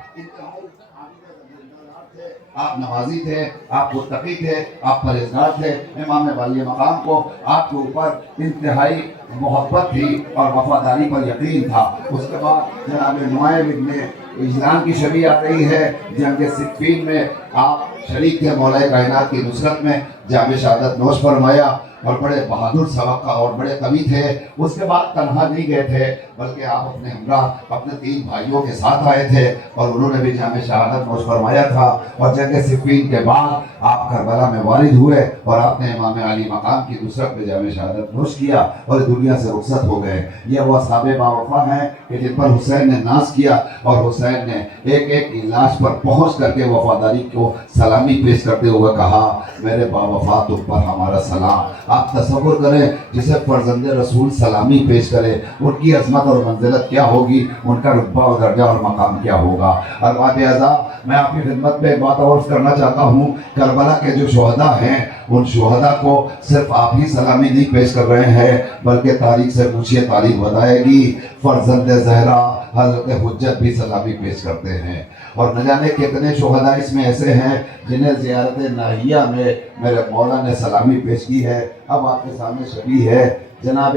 نمازی تھے, آپ متقی تھے, آپ پرہیزگار تھے. امام والی مقام کو آپ کے اوپر انتہائی محبت تھی اور وفاداری پر یقین تھا. اس کے بعد جناب نعیم ابن اجلان کی شبی آ رہی ہے. جنگ صفین میں آپ شریک تھے مولا کائنات کی نصرت میں, جام شہادت نوش فرمایا اور بڑے بہادر سبقہ اور بڑے قوی تھے. اس کے بعد تنہا نہیں گئے تھے بلکہ آپ اپنے ہمراہ اپنے 3 بھائیوں کے ساتھ آئے تھے اور انہوں نے بھی جام شہادت نوش فرمایا تھا. اور جنگ صفین کے بعد آپ کربلا میں وارد ہوئے اور آپ نے امام علی مقام کی نصرت میں جام شہادت نوش کیا اور دنیا سے رخصت ہو گئے. یہ وہ اصحاب باوفا ہیں کہ جن پر حسین نے ناز کیا اور حسین نے ایک لاش پر پہنچ کر کے وفاداری کو سلامی پیش کرتے ہوئے کہا میرے باوفا تم پر ہمارا سلام. آپ تصور کریں جسے فرزند رسول سلامی پیش کرے ان کی عظمت اور منزلت کیا ہوگی, ان کا رتبہ اور درجہ اور مقام کیا ہوگا. ارباب اعضاء, میں آپ کی خدمت میں ایک بات اور کرنا چاہتا ہوں. کربلا کے جو شہداء ہیں ان شہداء کو صرف آپ ہی سلامی نہیں پیش کر رہے ہیں بلکہ تاریخ سے پوچھیے تاریخ بتائے گی فرزند زہرا حضرت حجت بھی سلامی پیش کرتے ہیں. اور نہ جانے کتنے شہداء اس میں ایسے ہیں جنہیں زیارت ناہیہ میں میرے مولا نے سلامی پیش کی ہے. اب آپ کے سامنے شبی ہے جناب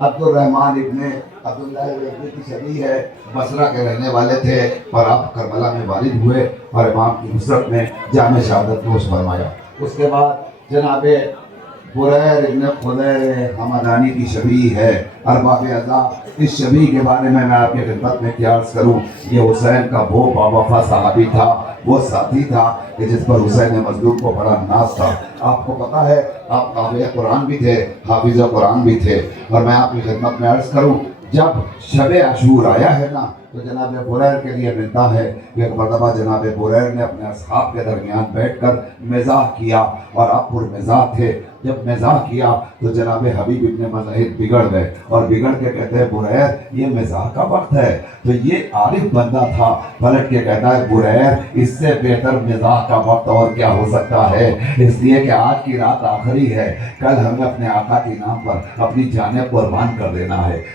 عبد الرحمن ابن عبداللہ کی شبی ہے. بصرہ کے رہنے والے تھے اور آپ کربلا میں وارد ہوئے اور امام کی نصرت میں جام شہادت نوش فرمایا. اس کے بعد جناب بریر ابن خدیر حمدانی کی شبی ہے. ارباب اعضاء, اس شبی کے بارے میں آپ کی خدمت میں کیا عرض کروں. یہ حسین کا وہ باوفا صحابی تھا, وہ ساتھی تھا کہ جس پر حسین مظلوم کو بڑا ناز تھا. آپ کو پتا ہے آپ قاری قرآن بھی تھے, حافظ قرآن بھی تھے. اور میں آپ کی خدمت میں عرض کروں جب شب عاشور آیا ہے نا تو جناب بریر کے لیے ملتا ہے کہ ایک مرتبہ جناب بریر نے اپنے اصحاب کے درمیان بیٹھ کر مزاح کیا اور آپ پر مزاح تھے. جب مزاح کیا تو جناب حبیب ابن مظاہر بگڑ گئے اور بگڑ کے کہتے ہیں بریر یہ مزاح کا وقت ہے. تو یہ عارف بندہ تھا, پلٹ کے کہتا ہے بریر اس سے بہتر مزاح کا وقت اور کیا ہو سکتا ہے, اس لیے کہ آج کی رات آخری ہے, کل ہمیں اپنے آقا کے نام پر اپنی جانیں قربان کر دینا ہے.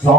100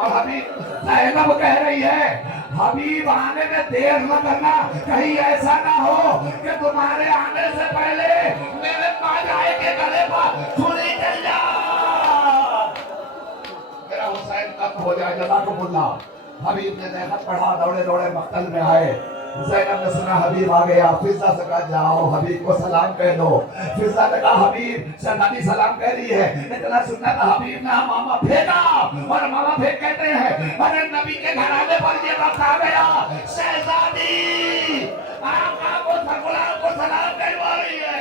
اور حبیب زینب کہہ رہی ہے حبیب آنے میں دیر نہ کرنا، کہیں ایسا نہ ہو کہ تمہارے آنے سے پہلے میرے پاجائے کے گلے پر چھری چل جائے، میرا حسین قتل ہو جائے۔ جزاکم اللہ۔ حبیب نے نعمت پڑھا، دوڑے دوڑے مقتل میں آئے۔ زینب نے سنا حبیب آ گیا، فضا سے کہا جاؤ حبیب کو سلام کہہ دو۔ فضا نے کہا حبیب شہزادی سلام کہہ رہی ہے، اتنا سننا تھا حبیب نے ماما پھینکا، اور ماما پھینک کہتے ہیں ارے نبی کے گھرانے پر یہ وقت آ گیا، شہزادی آقا کو غلام کو سلام کہوا رہی ہے۔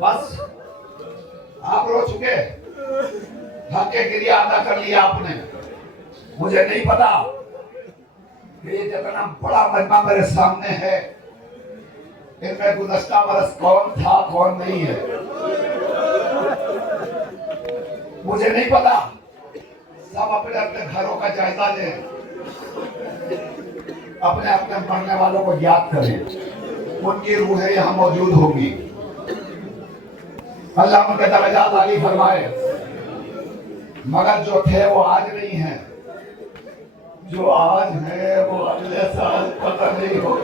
بس آپ رو چکے، حق گریہ ادا کر لیا آپ نے۔ مجھے نہیں پتا کہ یہ جتنا بڑا مجمع میرے سامنے ہے ان میں گزشتہ برس کون تھا کون نہیں ہے، مجھے نہیں پتا۔ سب اپنے اپنے گھروں کا جائزہ لیں، اپنے اپنے مرنے والوں کو یاد کریں، ان کی روحیں یہاں موجود ہوگی، اللہ ان کے درجات عالی فرمائے۔ مگر جو تھے وہ آج نہیں ہیں، جو آج ہے وہ اگلے سال پتہ نہیں ہو۔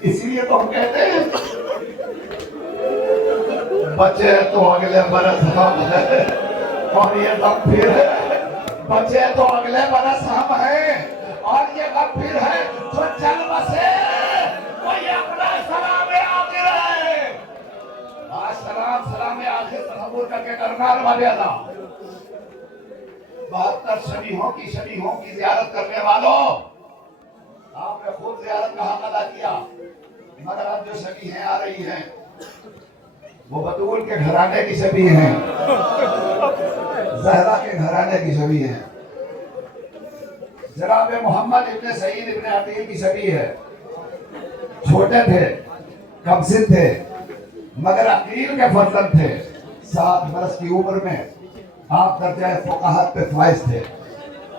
اس لیے تو ہم کہتے ہیں بچے تو اگلے برس ہم ہیں، اور یہ غم پھر ہے، بچے تو اگلے برس ہم ہیں، اور یہ غم پھر ہے، جو چل بسے وہی اپنا سلام آخر ہے۔ آج سلام آخر تصور کر کے دربار والے اللہ 72 شبیہوں کی زیارت کرنے والوں، آپ نے خود زیارت کا حق ادا کیا، مگر اب جو شبیہیں آ رہی ہیں وہ بطول کے گھرانے کی شبیہ ہیں، زہرا کے گھرانے کی شبیہ ہیں، جناب محمد ابن سعید ابن عقیل کی شبیہ ہے۔ چھوٹے تھے، کم سن تھے، مگر عقیل کے فرزند تھے۔ 7 برس کی عمر میں آپ درجہ فقاہت پہ فائز تھے،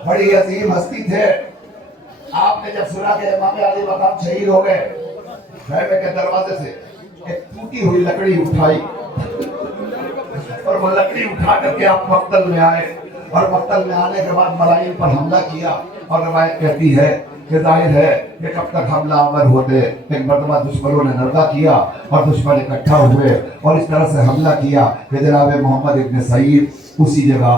بڑی عظیم ہستی تھے۔ آپ نے جب سنا کہ امام علی مقام شہید ہو گئے، خیمے کے دروازے سے ایک ٹوٹی ہوئی لکڑی اٹھائی، اور وہ لکڑی اٹھا کر کے آپ مقتل میں آئے، اور مقتل میں آنے کے بعد ملائن پر حملہ کیا، اور روایت کہتی ہے کہ ظاہر ہے کہ کب تک حملہ آور ہوتے، ایک مرتبہ دشمنوں نے نرغہ کیا اور دشمن اکٹھا ہوئے اور اس طرح سے حملہ کیا کہ جناب محمد ابن سعید اسی جگہ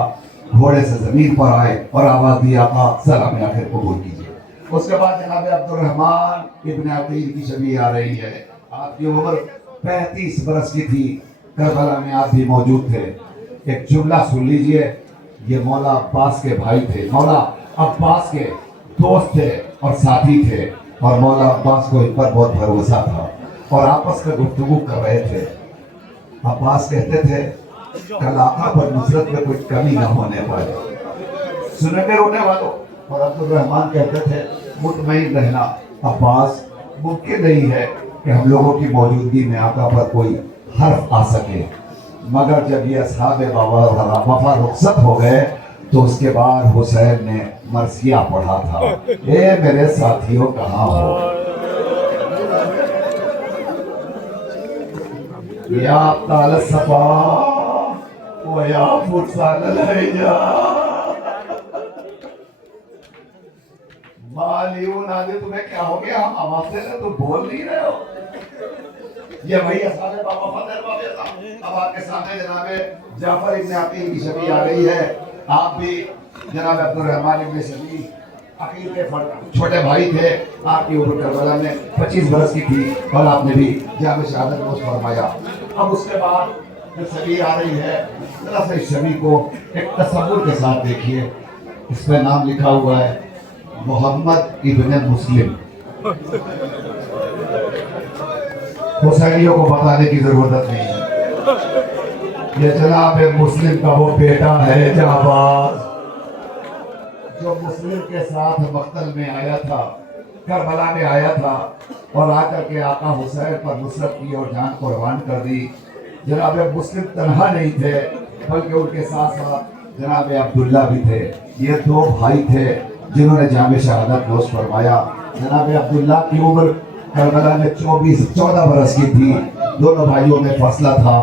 گھوڑے سے زمین پر آئے اور آواز دی آقا سلام آخر قبول کیجئے۔ اس کے بعد جناب عبد الرحمن ابن عقیل کی شبیہ آ رہی ہے، آپ کی عمر 35 برس کی تھی، کربلا میں آپ بھی موجود تھے۔ ایک جملہ سن لیجئے، یہ مولا عباس کے بھائی تھے، مولا عباس کے دوست تھے اور ساتھی تھے، اور مولا عباس کو ان پر بہت بھروسہ تھا، اور آپس میں گفتگو کر رہے تھے۔ عباس کہتے تھے کل آقا پر نصرت میں کوئی کمی نہ ہونے پائے، سنے کے رونے والوں، اور عبد الرحمن کہتے تھے مطمئن رہنا عباس، ممکن نہیں ہے کہ ہم لوگوں کی موجودگی میں آقا پر کوئی حرف آ سکے۔ مگر جب یہ اصحاب وفا رخصت ہو گئے تو اس کے بعد حسین نے مرثیہ پڑھا تھا، اے میرے ساتھیوں کہاں ہو، یا ابطال الصفا و یا فرسان الحجا، مالیون آدھے تمہیں کیا ہو گیا، ہم آواز سے تم بول نہیں رہے ہو۔ یہ وہی اصحاب بابا فتح بابا تھا۔ اب آپ کے سامنے جناب جعفر ابن عقیل کی شبیہ آ گئی ہے، آپ بھی جناب عبد الرحمن ابن شبیہ عقیل کے چھوٹے بھائی تھے، آپ کی عمر کربلا میں 25 برس کی تھی، اور آپ نے بھی جام شہادت نوش فرمایا۔ اب اس کے بعد جو شبیہ آ رہی ہے، ذرا سے اس شبیہ کو ایک تصور کے ساتھ دیکھیے، اس پہ نام لکھا ہوا ہے محمد ابن مسلم۔ حسینیوں کو بتانے کی ضرورت نہیں ہے، یہ جناب مسلم کا وہ بیٹا ہے جہاں جو مسلم کے ساتھ مقتل میں آیا تھا، کربلا میں آیا تھا، اور آ کر کے آقا حسین پر نصرت کی اور جان قربان کر دی۔ جناب مسلم تنہا نہیں تھے، بلکہ ان کے ساتھ ساتھ جناب عبداللہ بھی تھے۔ یہ 2 بھائی تھے جنہوں نے جام شہادت نوش فرمایا۔ جناب عبداللہ کی عمر کربلا میں 14 برس کی تھی، دونوں بھائیوں میں فاصلہ تھا،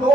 2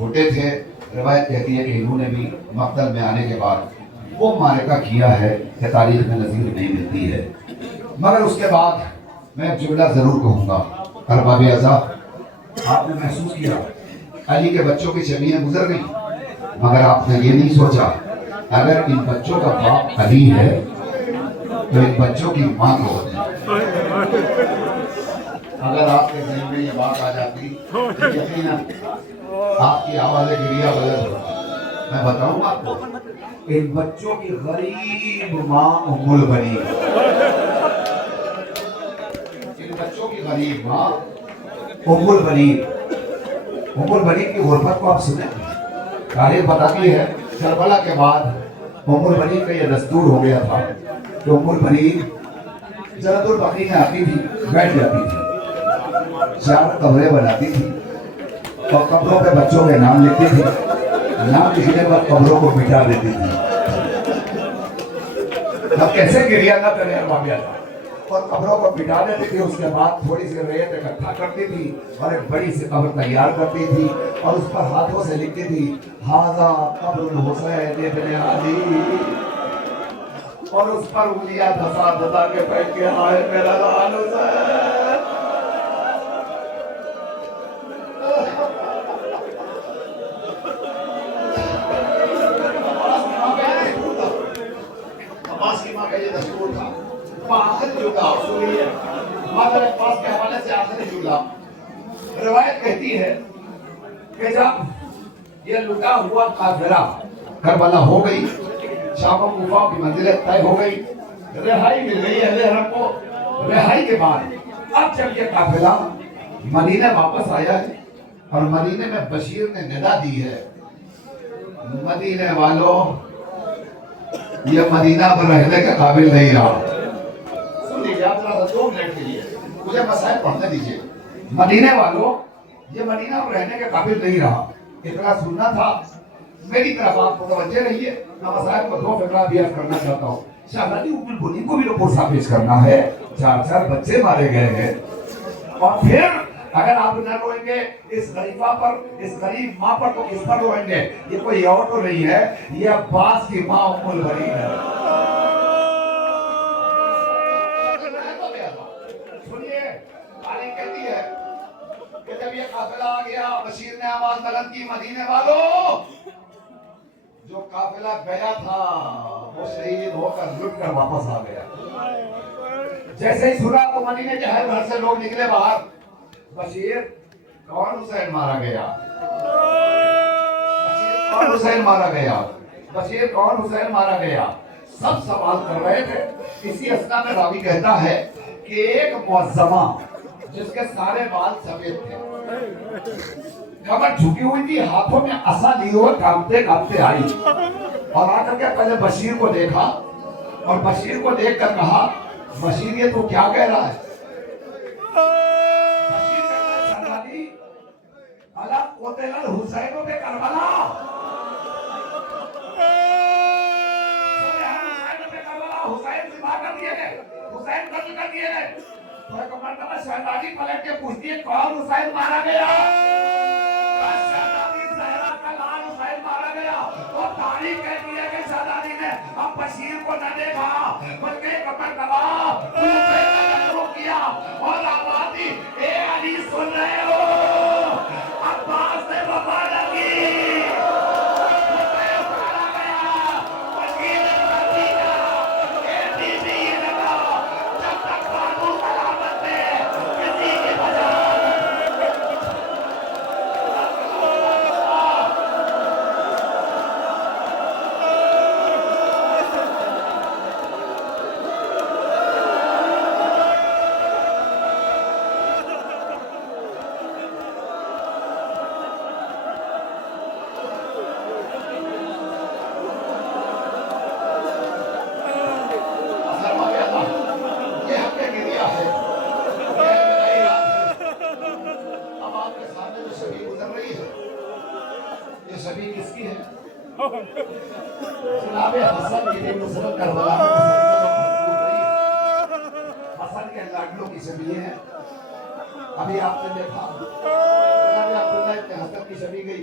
چھوٹے تھے، روایت کہتی ہے کہ انہوں نے بھی مقتل میں آنے کے بعد وہ معرکہ کیا ہے کہ تاریخ میں نظیر نہیں ملتی ہے۔ مگر اس کے بعد میں ایک جملہ ضرور کہوں گا، ارباب اعضاء، آپ نے محسوس کیا علی کے بچوں کی شبیہیں گزر گئی، مگر آپ نے یہ نہیں سوچا اگر ان بچوں کا باپ علی ہے تو ان بچوں کی ماں کون ہے؟ اگر آپ کے ذہن میں یہ بات آ جاتی تو یقیناً آپ کی آواز گریہ بدل ہوتی۔ میں بتاؤں آپ کو، ان بچوں کی غریب ماں ام البنین، ان بچوں کی غریب ماں ام البنین، ام البنین کی غربت کو آپ سنیں۔ تاریخ بتاتی ہے کربلا کے بعد ام البنین کا یہ دستور ہو گیا تھا کہ ام البنین جنت البقیع میں آتی تھی، بیٹھ جاتی تھی، 4 قبریں بناتی تھی اور قبروں پہ بچوں کے نام لکھتی تھی، نام لکھنے پر قبروں کو مٹا دیتی تھی۔ اب کیسے گریہ نہ کرے ارباب اعضاء، اور قبروں کو مٹا دیتی تھی۔ اس کے بعد تھوڑی سی ریت اکٹھا کرتی تھی اور ایک بڑی سی قبر تیار کرتی تھی اور اس پر ہاتھوں سے لکھتی تھی ھذا قبر الحسین ابن علی، اور اس پر انگلیاں دھسا دھسا کے بیٹھ کے آئے میرا لال حسین۔ عباس کی ماں کا یہ دستور تھا۔ آخر جملہ سنیے، مادر عباس کے حوالے سے آخری جملہ، روایت کہتی ہے کہ جب یہ لٹا ہوا قافلہ کربلا ہو گئی، شام و کوفہ کی منزلیں طے ہو گئی، رہائی مل گئی اہل حرم کو، رہائی کے بعد اب جب یہ قافلہ مدینہ واپس آیا ہے اور مدینہ میں بشیر نے ندا دی ہے، مدینہ والوں یہ مدینہ پر رہنے کے قابل نہیں رہا۔ سن لیجیے آپ ذرا 2 منٹ کے لیے مجھے مسائل پڑھنے دیجیے۔ مدینہ والوں یہ مدینہ پر رہنے کے قابل نہیں رہا، اتنا سننا تھا۔ میری طرف آپ متوجہ رہیے، میں مسائل کو 2 فقرہ بیان کرنا چاہتا ہوں۔ شہزادی ام البنین کو بھی تو پرسہ پیش کرنا ہے، 4 بچے مارے گئے ہیں، اور پھر اگر آپ نہ روئیں گے اس غریبہ پر، اس غریب ماں پر، تو کس پر روئیں گے؟ یہ کوئی اور تو نہیں ہے، یہ عباس کی ماں ام البنین ہے۔ سنیے، تاریخ کہتی ہے کہ جب یہ قافلہ آ گیا، بشیر نے آواز بلند کی، مدینے والوں، جو قافلہ گیا تھا وہ شہید ہو کر لٹ کر واپس آ گیا۔ جیسے ہی سنا تو مدینے کے ہر گھر سے لوگ نکلے باہر، بشیر کون حسین مارا گیا؟ بشیر کون حسین مارا گیا؟ بشیر کون حسین مارا گیا؟ سب سوال کر رہے تھے۔ اسی اثنا میں راوی کہتا ہے کہ ایک معظمہ جس کے سارے بال سفید تھے، کمر جھکی ہوئی تھی، ہاتھوں میں عصا لیے ہوئے کانپتے کانپتے آئی اور آ کر کے پہلے بشیر کو دیکھا اور بشیر کو دیکھ کر کہا، بشیر یہ تو کیا کہہ رہا ہے؟ بشیر کہتا ہے، شہزادی الا قتل الحسین بے کربلا، حسین ذبح کر دیے گئے، حسین قتل کر دیے گئے۔ تو ایک مرتبہ شہزادی پلٹ کے پوچھتی ہے، کون حسین مارا گیا؟ شہزادی زہرا کا لال حسین مارا گیا۔ اور تاریخ کہتی ہے کہ شہزادی نے اب بشیر کو نہ دیکھا بلکہ ایک مرتبہ کوفے کا رخ کیا اور آواز دی، اے علی سن رہے ہو؟ عباس نے وفا نہ کی، شبیہ کس کی ہے؟ جناب حسن کی نصرت کربلا میں حسن کے لاڈلوں کی شبیہ ہے۔ ابھی آپ نے دیکھا جناب عبداللہ ابن حسن کی شبیہ گئی،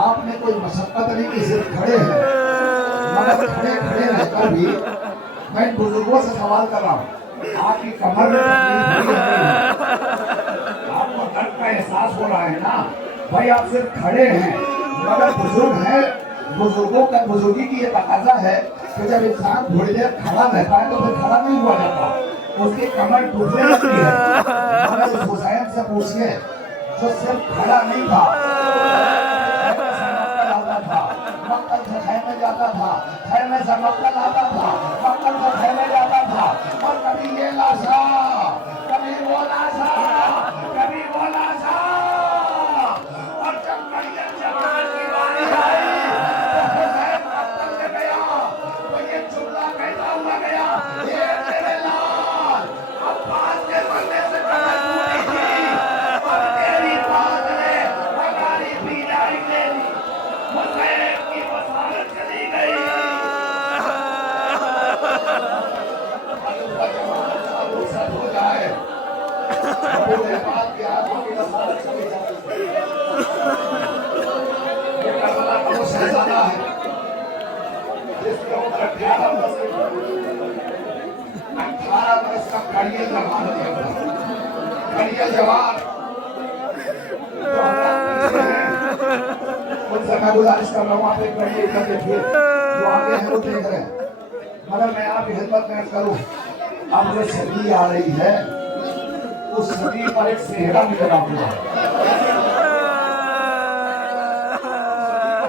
آپ نے کوئی مشقت نہیں کی، صرف کھڑے ہیں، مگر کھڑے کھڑے رہ کر بھی میں ان بزرگوں سے سوال کر رہا ہوں، آپ کی کمر میں تکلیف ہوئی ہے؟ آپ کو درد کا احساس ہو رہا ہے نا؟ بھائی آپ صرف کھڑے ہیں مگر بزرگ ہیں، بزرگوں کا بزرگی کی یہ تقاضا ہے کہ جب انسان تھوڑی دیر کھڑا رہتا ہے تو پھر کھڑا نہیں ہوا جاتا، اس کی کمر ٹوٹنے لگتی ہے۔ مگر اس حسین سے پوچھئے جو صرف کھڑا نہیں تھا، مقتل سے خیمے جاتا تھا، خیمے سے مقتل آتا تھا، مقتل سے خیمے جاتا تھا، اور کبھی یہ لاشا، کبھی وہ لاشا، کبھی وہ لاشا، اور جب مریم جمال کی باری آئی تو حسین مقتل سے گیا تو یہ جملہ کہتا ہوا گیا، یہ میرے لال عباس کے بندے سے قدر پوری تھی، اور تیری بات نے ہماری بیداری لے لی، حسین کی بصارت چلی گئی۔ اللہ جمال کا رخصت ہو جائے، ابو احمد کی آنکھوں کی بصارت چلی جائے۔ یہ کربلا کا وہ شہزادہ ہے جس کے اوپر 18 برس کا کڑیل جوان دیا تھا، کڑیل جوان جو ہمارے پیچھے ہیں، ان سے میں گزارش کر رہا ہوں آپ ایک بڑی ادھر دیکھیے، جو آگے ہیں وہ دیکھ رہے ہیں، مگر میں آپ کی خدمت میں کروں، اب جو صدی آ رہی ہے اس صدی پر ایک صحرا بھی لگا ہوا ہے،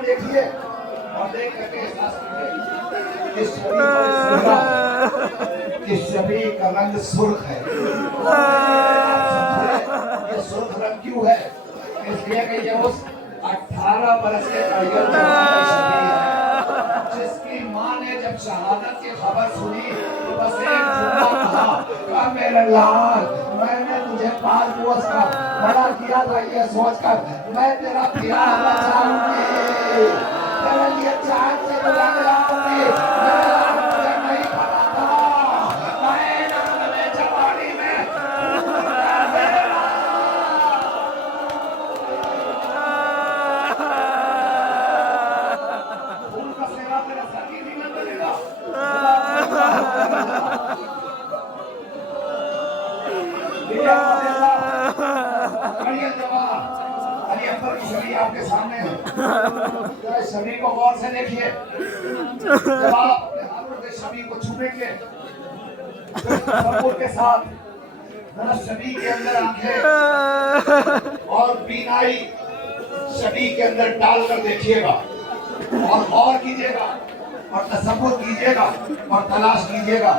دیکھیے اور دیکھ کر کے احساس کیجیے، اس صدی پر ایک صحرا ہے، اس صدی کا رنگ سرخ ہے۔ آپ سمجھے یہ سرخ رنگ کیوں ہے؟ اس لیے کہ یہ اس 18 برس کے کڑیل جوان کی صدی ہے جس کی ماں نے جب شہادت کی خبر سنی تو بس ایک جملہ کہا، میرے لال میں نے تجھے پال پوس کر بڑا کیا تھا یہ سوچ کر میں تیرا پیا بچاؤں گی، تیرے لیے چاند سے گزر لاؤں گی، میرے لال مجھے نہیں پتا تھا میں نغمے جوانی میں خون کا سیرا میرے سر کی نہیں بنے گا۔ کڑیل جوان علی اکبر کی شبیہ آپ کے سامنے ہے، ذرا اس شبیہ کو غور سے دیکھیے، جب آپ اپنے ہاتھوں سے شبیہ کو چھوڑیں گے تو اس تصور کے ساتھ ذرا شبیہ کے اندر آنکھیں اور بینائی شبیہ کے اندر ڈال کر دیکھیے گا اور غور کیجئے گا اور تصور کیجئے گا اور تلاش کیجئے گا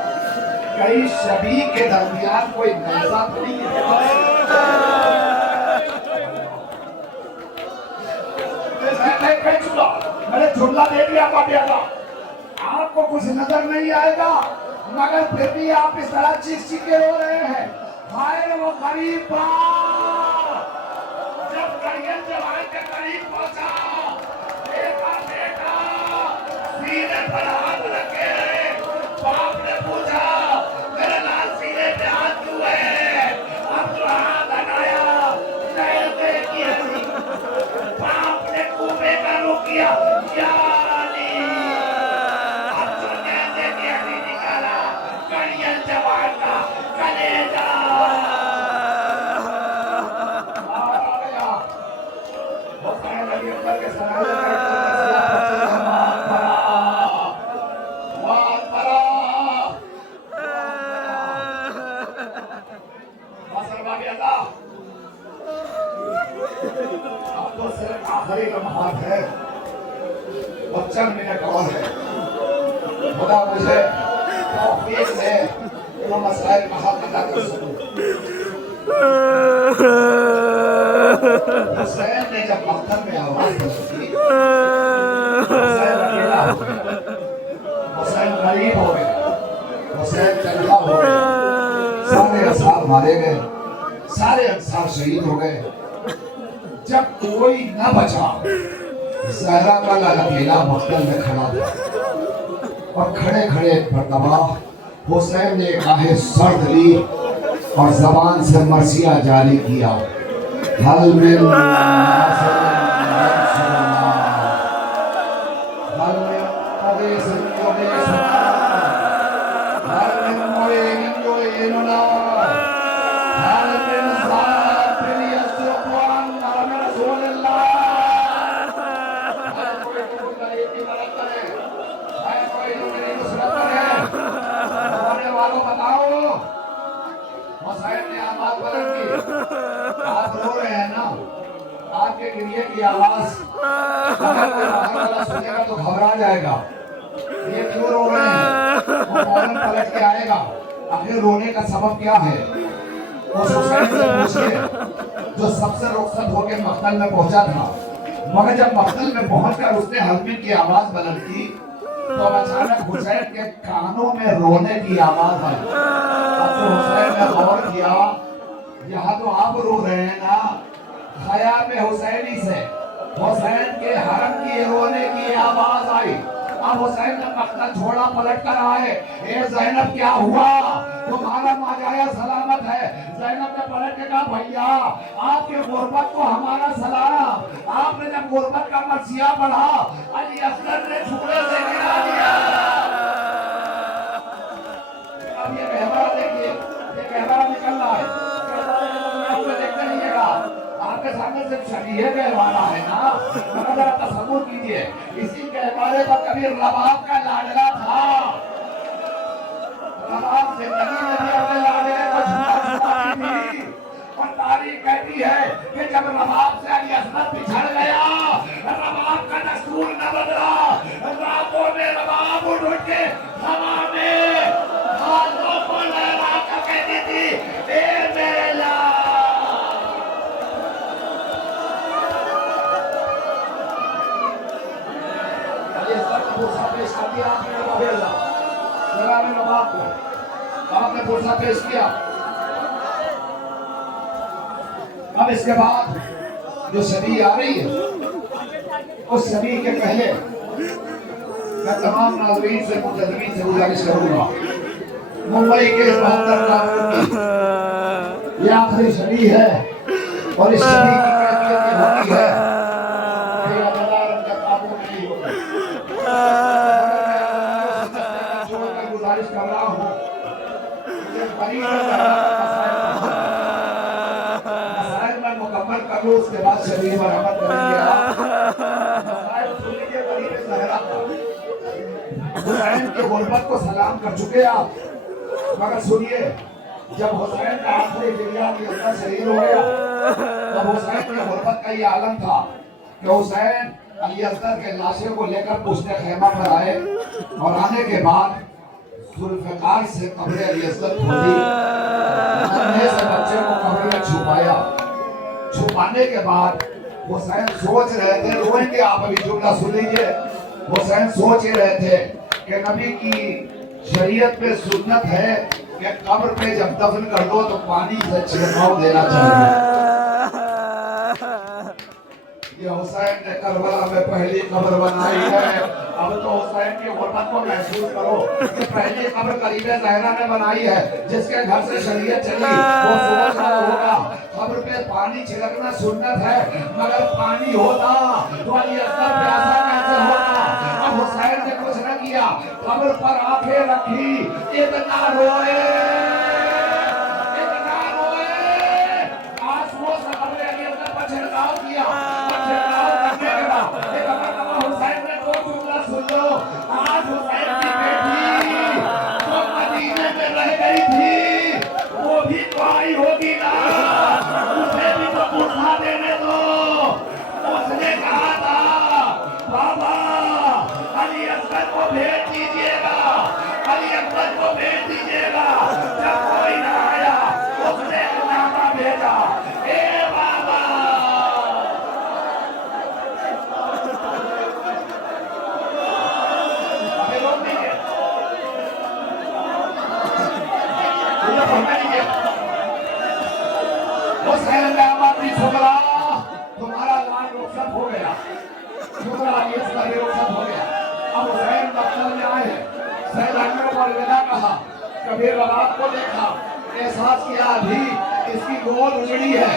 کئی شبیہ کے درمیان کوئی نیزہ تو نہیں ہے۔ میں نے جملہ دیکھ لیا کاٹیا تھا، آپ کو کچھ نظر نہیں آئے گا مگر پھر بھی آپ اس طرح چیخ چیخ کے رو رہے ہیں، ہائے وہ قریب پا جب کڑیل جوان کے قریب پہنچا دیکھا بیٹا سینے پر ہاتھ رکھے ہیں، باپ نے پوچھا میرے لال سینے پہ ہاتھ کیوں ہے؟ اب جو ہاتھ ہٹایا نیزے کی ہڈی، باپ نے کوبے کا رخ کیا، یا علی اب جو نیزے کی ہڈی نکالا کڑیل جوان کا کلیجہ آ گیا۔ حسین علی اکبر کے سرانے میں اب تو صرف آخری لمحات ہے اور چند منٹ اور ہے، خدا مجھے توفیق دے کہ میں مسائل کا حق ادا کر سکوں۔ حسین نے جب مقتل میں آواز دی حسین اکیلا ہو گیا، حسین غریب ہو گیا، حسین تنہا ہو گیا، سارے انصار مارے گئے، سارے انصار شہید ہو گئے، جب کوئی نہ بچا زہرا کا لال اکیلا مقتل میں کھڑا تھا اور کھڑے کھڑے مرتبہ حسین نے آہ سرد لی اور زبان سے مرثیہ جاری کیا، هل من ناصر ينصرنا هل من مغيث يغيثنا هل من معين يعيننا هل من ذات يصدق عنا من رسول الله هل کوئی تمہاری کی مدد کرے ہر کوئی تمہاری نصرت کرے ہونے والوں بتاؤ حسین نے آواز بلند کی آپ رو رہے ہیں نا آپ کے گریے کی آواز اگر کوئی باہر والا سنے گا تو گھبرا جائے گا یہ کیوں رو رہے ہیں وہ فوراً پلٹ کے آئے گا آخر رونے کا سبب کیا ہے اس حسین سے پوچھئے جو سب سے رخصت ہو کے مقتل میں پہنچا تھا مگر جب مقتل میں پہنچ کر اس نے حلمین کی آواز بلند کی تو اچانک حسین کے کانوں میں رونے کی آواز آئی اب تو حسین نے غور کیا یہاں تو آپ رو رہے ہیں نا خیال میں حسینی سے حسین کے حرم کی رونے کی آواز آئی اب حسین نے مقتل چھوڑا پلٹ کر آئے اے زینب کیا ہوا تمہارا ماجایا سلامت ہے زینب نے پلٹ کے کہا بھیا آپ کے غربت کو ہمارا سلام آپ نے جب غربت کا مرثیہ پڑھا علی اصغر نے چھوڑے سے گرا دیا اب یہ کہبرہ دیکھئے یہ کہبرہ نکل رہا ہے آپ کو دیکھتے رہیے گا آپ کے سامنے صرف شبیہ کہبرہ ہے نا مگر ذرا تصور کیجئے اسی کہبرے پر کبھی رباب کا لاڈلا تھا رباب زندگی میں بھی اپنے لاڈلے کو جھوٹا چھپاتی تھی اور تاریخ کہتی ہے کہ جب رباب سے علی اصغر پچھڑ گیا رباب کا دستور نہ بدلا راتوں میں رباب اٹھ کے ہوا میں ہاتھوں کو لہرا کر کہتی تھی اے میلا علی اصغر کا پرسہ پیش کر دیا آپ نے رباب بھیجا جناب رباب کو آپ نے پرسہ پیش کیا اب اس کے بعد جو صدی آ رہی ہے اس صدی کے پہلے میں تمام ناظرین سے مقدمین سے گزارش کروں گا ممبئی کے اس 72 لاکھ کی یہ آخری صدی ہے اور اس صدی کی کیفیت یہ ہوتی ہے کہ عدالت ان کا قابو نہیں ہوتا جو میں گزارش کر رہا ہوں یہ قریب مسائل میں مکمل کر لوں اس کے بعد شریف مرحمت کریں گے مسائل سن لیجیے قریب زہرا حسین کی غربت کو سلام کر چکے آپ مگر سنیے جب حسین کا آخری فریاد کے اندر شہید ہو گیا تب حسین کی غربت کا یہ عالم تھا کہ حسین علی اصغر کے لاشے کو لے کر پشت خیمہ پر آئے اور آنے کے بعد ذوالفقار سے قبر علی اصغر کھولی ننھے سے بچے کو قبر میں چھپایا چھپانے کے بعد حسین سوچ رہے تھے روئیں گے آپ ابھی جملہ سن لیجئے حسین سوچ ہی رہے تھے کہ نبی کی شریعت پہ سنت ہے کہ قبر پہ جب دفن کر دو تو پانی سے چھڑکاؤ دینا چاہیے یہ حسین نے کربلا میں پہلی قبر بنائی ہے اب تو حسین کی غربت کو محسوس کرو کہ پہلی قبر قریب زہرا نے بنائی ہے جس کے گھر سے شریعت چلی وہ سوچ رہا ہوگا قبر پہ پانی چھڑکنا سنت ہے مگر پانی ہوتا تو علی اصغر پیاسا کیسے ہوتا اب حسین نے کچھ نہ کیا قبر پر آنکھیں رکھی اتنا روئے آنسوؤں سے قبر علی اصغر پر چھڑکاؤ کیا اور چھڑکاؤ کرنے کے بعد ایک مرتبہ حسین نے دو جملہ سن لو آج حسین کی بیٹی جو مدینے میں رہ گئی تھی وہ بھی تو آئی ہوگی نا اسے بھی تو پوچھا دینے دو اس نے کہا تھا بابا علی اصغر کو بھیج دیجئے گا علی اصغر کو بھیج دیجئے گا جب کوئی نہ آیا اس نے نامہ بھیجا اے بابا ابھی روک دیجئے مجھے پڑھنا دیجئے حسین نے اپنی چھوکرا تمہارا لان رخصت ہو گیا چھوکرا علی اصغر بھی رخصت ہو گیا اب حسین مقتل میں آئے ہیں سید اکبر کو الوداع کہا کبھی رباب کو دیکھا احساس کیا ابھی اس کی گود اجڑی ہے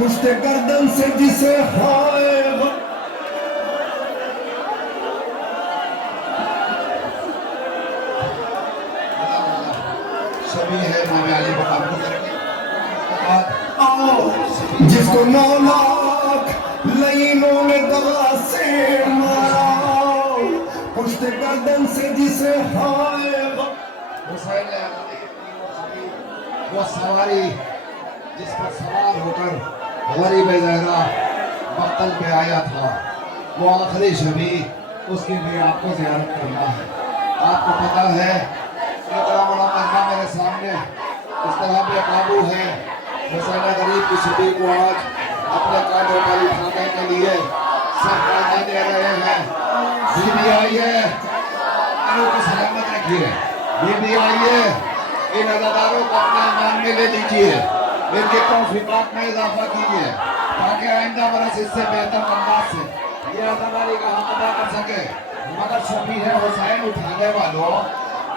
پشت گردن سے جسے ہائے شبیہ ہے امام علی مقام کو جس کو 9 لاکھ لعینوں نے دغا سے مارا، پشت گردن سے جسے ہائے حسین وہ سواری جس پر سوار ہو کر غریب زہرا مقتل پہ آیا تھا، وہ آخری شبی، اس کی بھی آپ کو زیارت کرنا ہے۔ آپ کو پتا ہے اتنا بڑا مجمع میرے سامنے اس طرح بے قابو ہے، حسین غریب کی شبی کو آج اپنے کانٹوں پر اٹھانے کے لیے سب قائدہ دے رہے ہیں۔ بی بی آئیے، انہوں کو سلامت رکھیے، بی بی آئیے، ان عزاداروں کو اپنے امان میں لے لیجئے، ان کے توفیقات میں اضافہ کیجئے تاکہ آئندہ برس اس سے بہتر انداز سے یہ عزاداری کا حق ادا کر سکے۔ مگر شبیہ حسین اٹھانے والوں،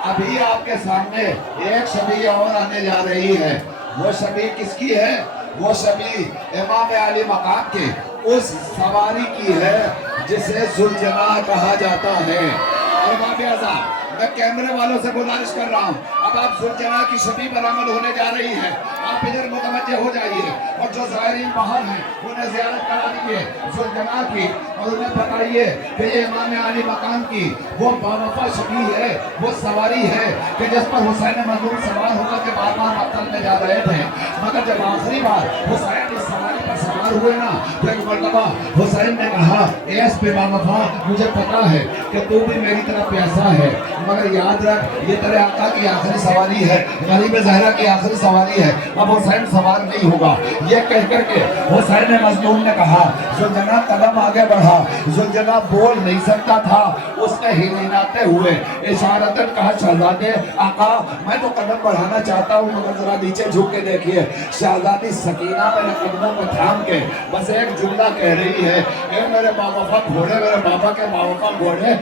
ابھی آپ کے سامنے ایک شبیہ اور آنے جا رہی ہے۔ وہ شبیہ کس کی ہے؟ وہ شبیہ امام علی مقام کی اس سواری کی ہے جسے ذوالجناح کہا جاتا ہے۔ اور باب اعظم، میں کیمرے والوں سے گزارش کر رہا ہوں، اب آپ ذوالجناح کی شبیہ برآمد ہونے جا رہی ہے، آپ ادھر متوجہ ہو جائیے، اور جو زائرین باہر ہیں انہیں زیارت کرا دیجیے ذوالجناح کی، اور انہیں بتائیے کہ یہ امام علی مقام کی وہ باوفا شبیہ ہے، وہ سواری ہے کہ جس پر حسین مظلوم سوار ہو کر کے بار بار مقتل میں جا رہے تھے، مگر جب آخری بار حسین اس سواری پر سوار ہوئے نا تو ایک مرتبہ حسین نے کہا، ایس پہ باوفا، مجھے پتا ہے کہ تو بھی میری طرح پیاسا ہے، مگر یاد رکھ یہ تیرے آقا کی آخری سواری ہے، غریب زہرا کی آخری سواری ہے، اب حسین سوار نہیں ہوگا۔ یہ کہہ کر کے حسین مظلوم نے کہا، ذوالجناح قدم آگے بڑھا، ذوالجناح بول نہیں سکتا تھا، اس نے ہلہلاتے ہوئے اشارتاً کہا، شہزادے آقا میں تو قدم بڑھانا چاہتا ہوں مگر ذرا نیچے جھک کے دیکھیے۔ شہزادی سکینہ میرے قدموں کو تھام کے بس ایک جملہ کہہ رہی ہے، اے میرے باوفا گھوڑے، میرے بابا کے باوفا گھوڑے،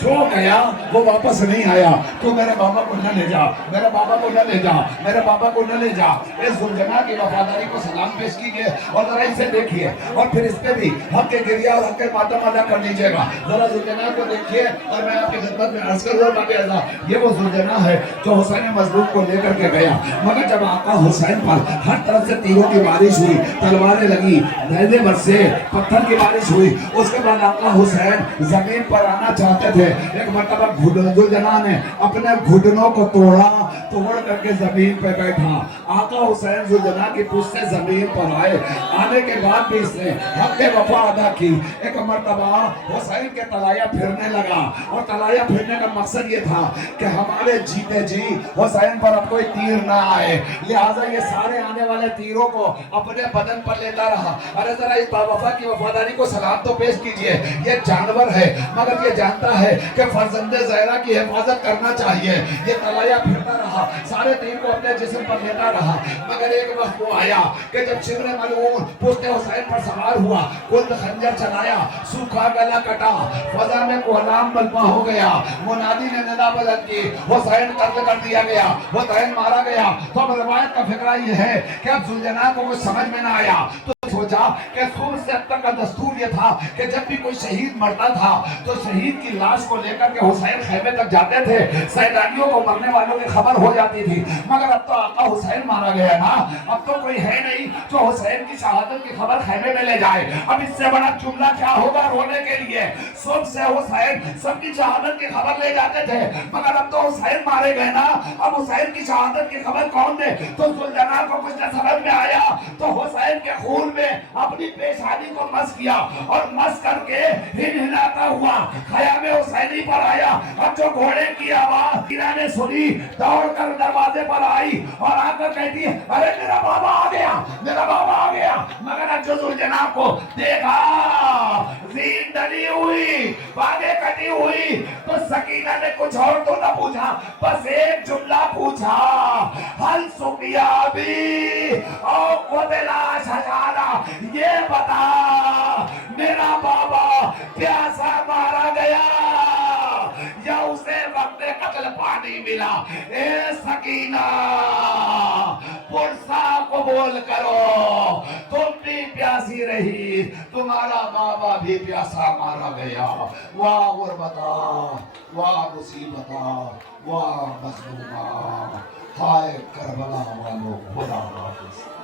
جو گیا وہ واپس نہیں آیا، تو میرے بابا کو نہ لے جا، میرے بابا کو نہ لے جا، میرے بابا کو نہ لے جا۔ اس ذوالجناح کی وفاداری کو سلام پیش کیجئے اور ذرا اسے دیکھیے، اور پھر اس پہ بھی حق کے گریہ اور حق کے ماتم ادا کر لیجئے گا۔ ذرا ذوالجناح کو دیکھیے اور میں آپ کی خدمت میں عرض کر دوں باب اعظم، یہ وہ ذوالجناح ہے جو حسین مظلوم کو لے کر کے گیا، مگر جب آقا حسین پر ہر طرف سے تیروں کی بارش ہوئی، تلواریں لگی، نیزے برسے، پتھر کی بارش ہوئی، اس کے بعد آقا حسین زمین پر آنا چاہتے تھے، ایک مرتبہ ذوالجناح نے اپنے گھٹنوں کو توڑ کر کے زمین پہ بیٹھا۔ آقا حسین ذوالجناح کی پشت سے زمین پر آئے، آنے کے بعد بھی اس نے حق وفا ادا کی۔ ایک مرتبہ حسین کے طلایہ پھرنے لگا، اور طلایہ پھرنے کا مقصد یہ تھا کہ ہمارے جیتے جی حسین پر اب کوئی تیر نہ آئے، لہٰذا یہ سارے آنے والے تیروں کو اپنے بدن پر لیتا رہا۔ ارے ذرا اس باوفا کی وفاداری کو سلام تو پیش کیجئے، یہ جانور ہے مگر یہ جانتا ہے کہ فرزند زہرا کی حفاظت کرنا چاہیے۔ یہ طلایہ پھرتا رہا، سارے تیر کو اپنے جسم پر لیتا رہا، مگر ایک وقت وہ آیا کہ جب شبر ملعون پشت حسین پر سوار ہوا، کلب خنجر چلایا، سوکھا گلا کٹا، فضا میں کوہلام بلپا ہو گیا، منادی نے ندا بلند کی، حسین قتل کر دیا گیا، حسین مارا گیا۔ تو اب روایت کا فقرہ یہ ہے کہ اب ذوالجناح کو کچھ سمجھ میں نہ آیا، تو سوچا کہ صبح سے اب تک کا دستور یہ تھا کہ جب بھی کوئی شہید مرتا تھا تو شہید کی لاش کو لے کر کے حسین خیمے تک جاتے تھے، سیدانیوں کو مرنے والوں کی خبر ہو جاتی تھی، مگر اب تو آقا حسین مارا گیا نا، اب تو کوئی ہے نہیں جو حسین کی شہادت کی خبر خیمے میں لے جائے۔ اب اس سے بڑا جملہ کیا ہوگا رونے کے لیے؟ صبح سے حسین سب کی شہادت کی خبر لے جاتے تھے، مگر اب تو حسین مارے گئے نا، اب حسین کی شہادت کی خبر کون دے؟ تو ذوالجناح کو کچھ نہ سمجھ میں آیا، تو حسین کے خون میں اپنی پیشانی کو مس کیا، اور مس کر کے ہلاتا ہوا خیام حسینی پر آیا۔ اب جو گھوڑے کی آواز ہیرا نے سنی، دوڑ کر دروازے پر آئی اور آ کر کہتی ہے، ارے میرا بابا آ گیا، میرا بابا آ گیا۔ مگر اب جو ذوالجناح کو دیکھا، زین ڈلی ہوئی، باگیں کٹی ہوئی، تو سکینہ نے کچھ اور تو نہ پوچھا، بس ایک جملہ پوچھا، حل سقیا بھی او قتلا شجاعہ، یہ بتا میرا بابا پیاسا مارا گیا یا اسے وقت قتل پانی ملا؟ اے سکینہ پرسا قبول کرو، تم بھی پیاسی رہی، تمہارا بابا بھی پیاسا مارا گیا. واہ غربتا، واہ مصیبتا، واہ مظلومہ، ہائے کربلا والوں خدا حافظ.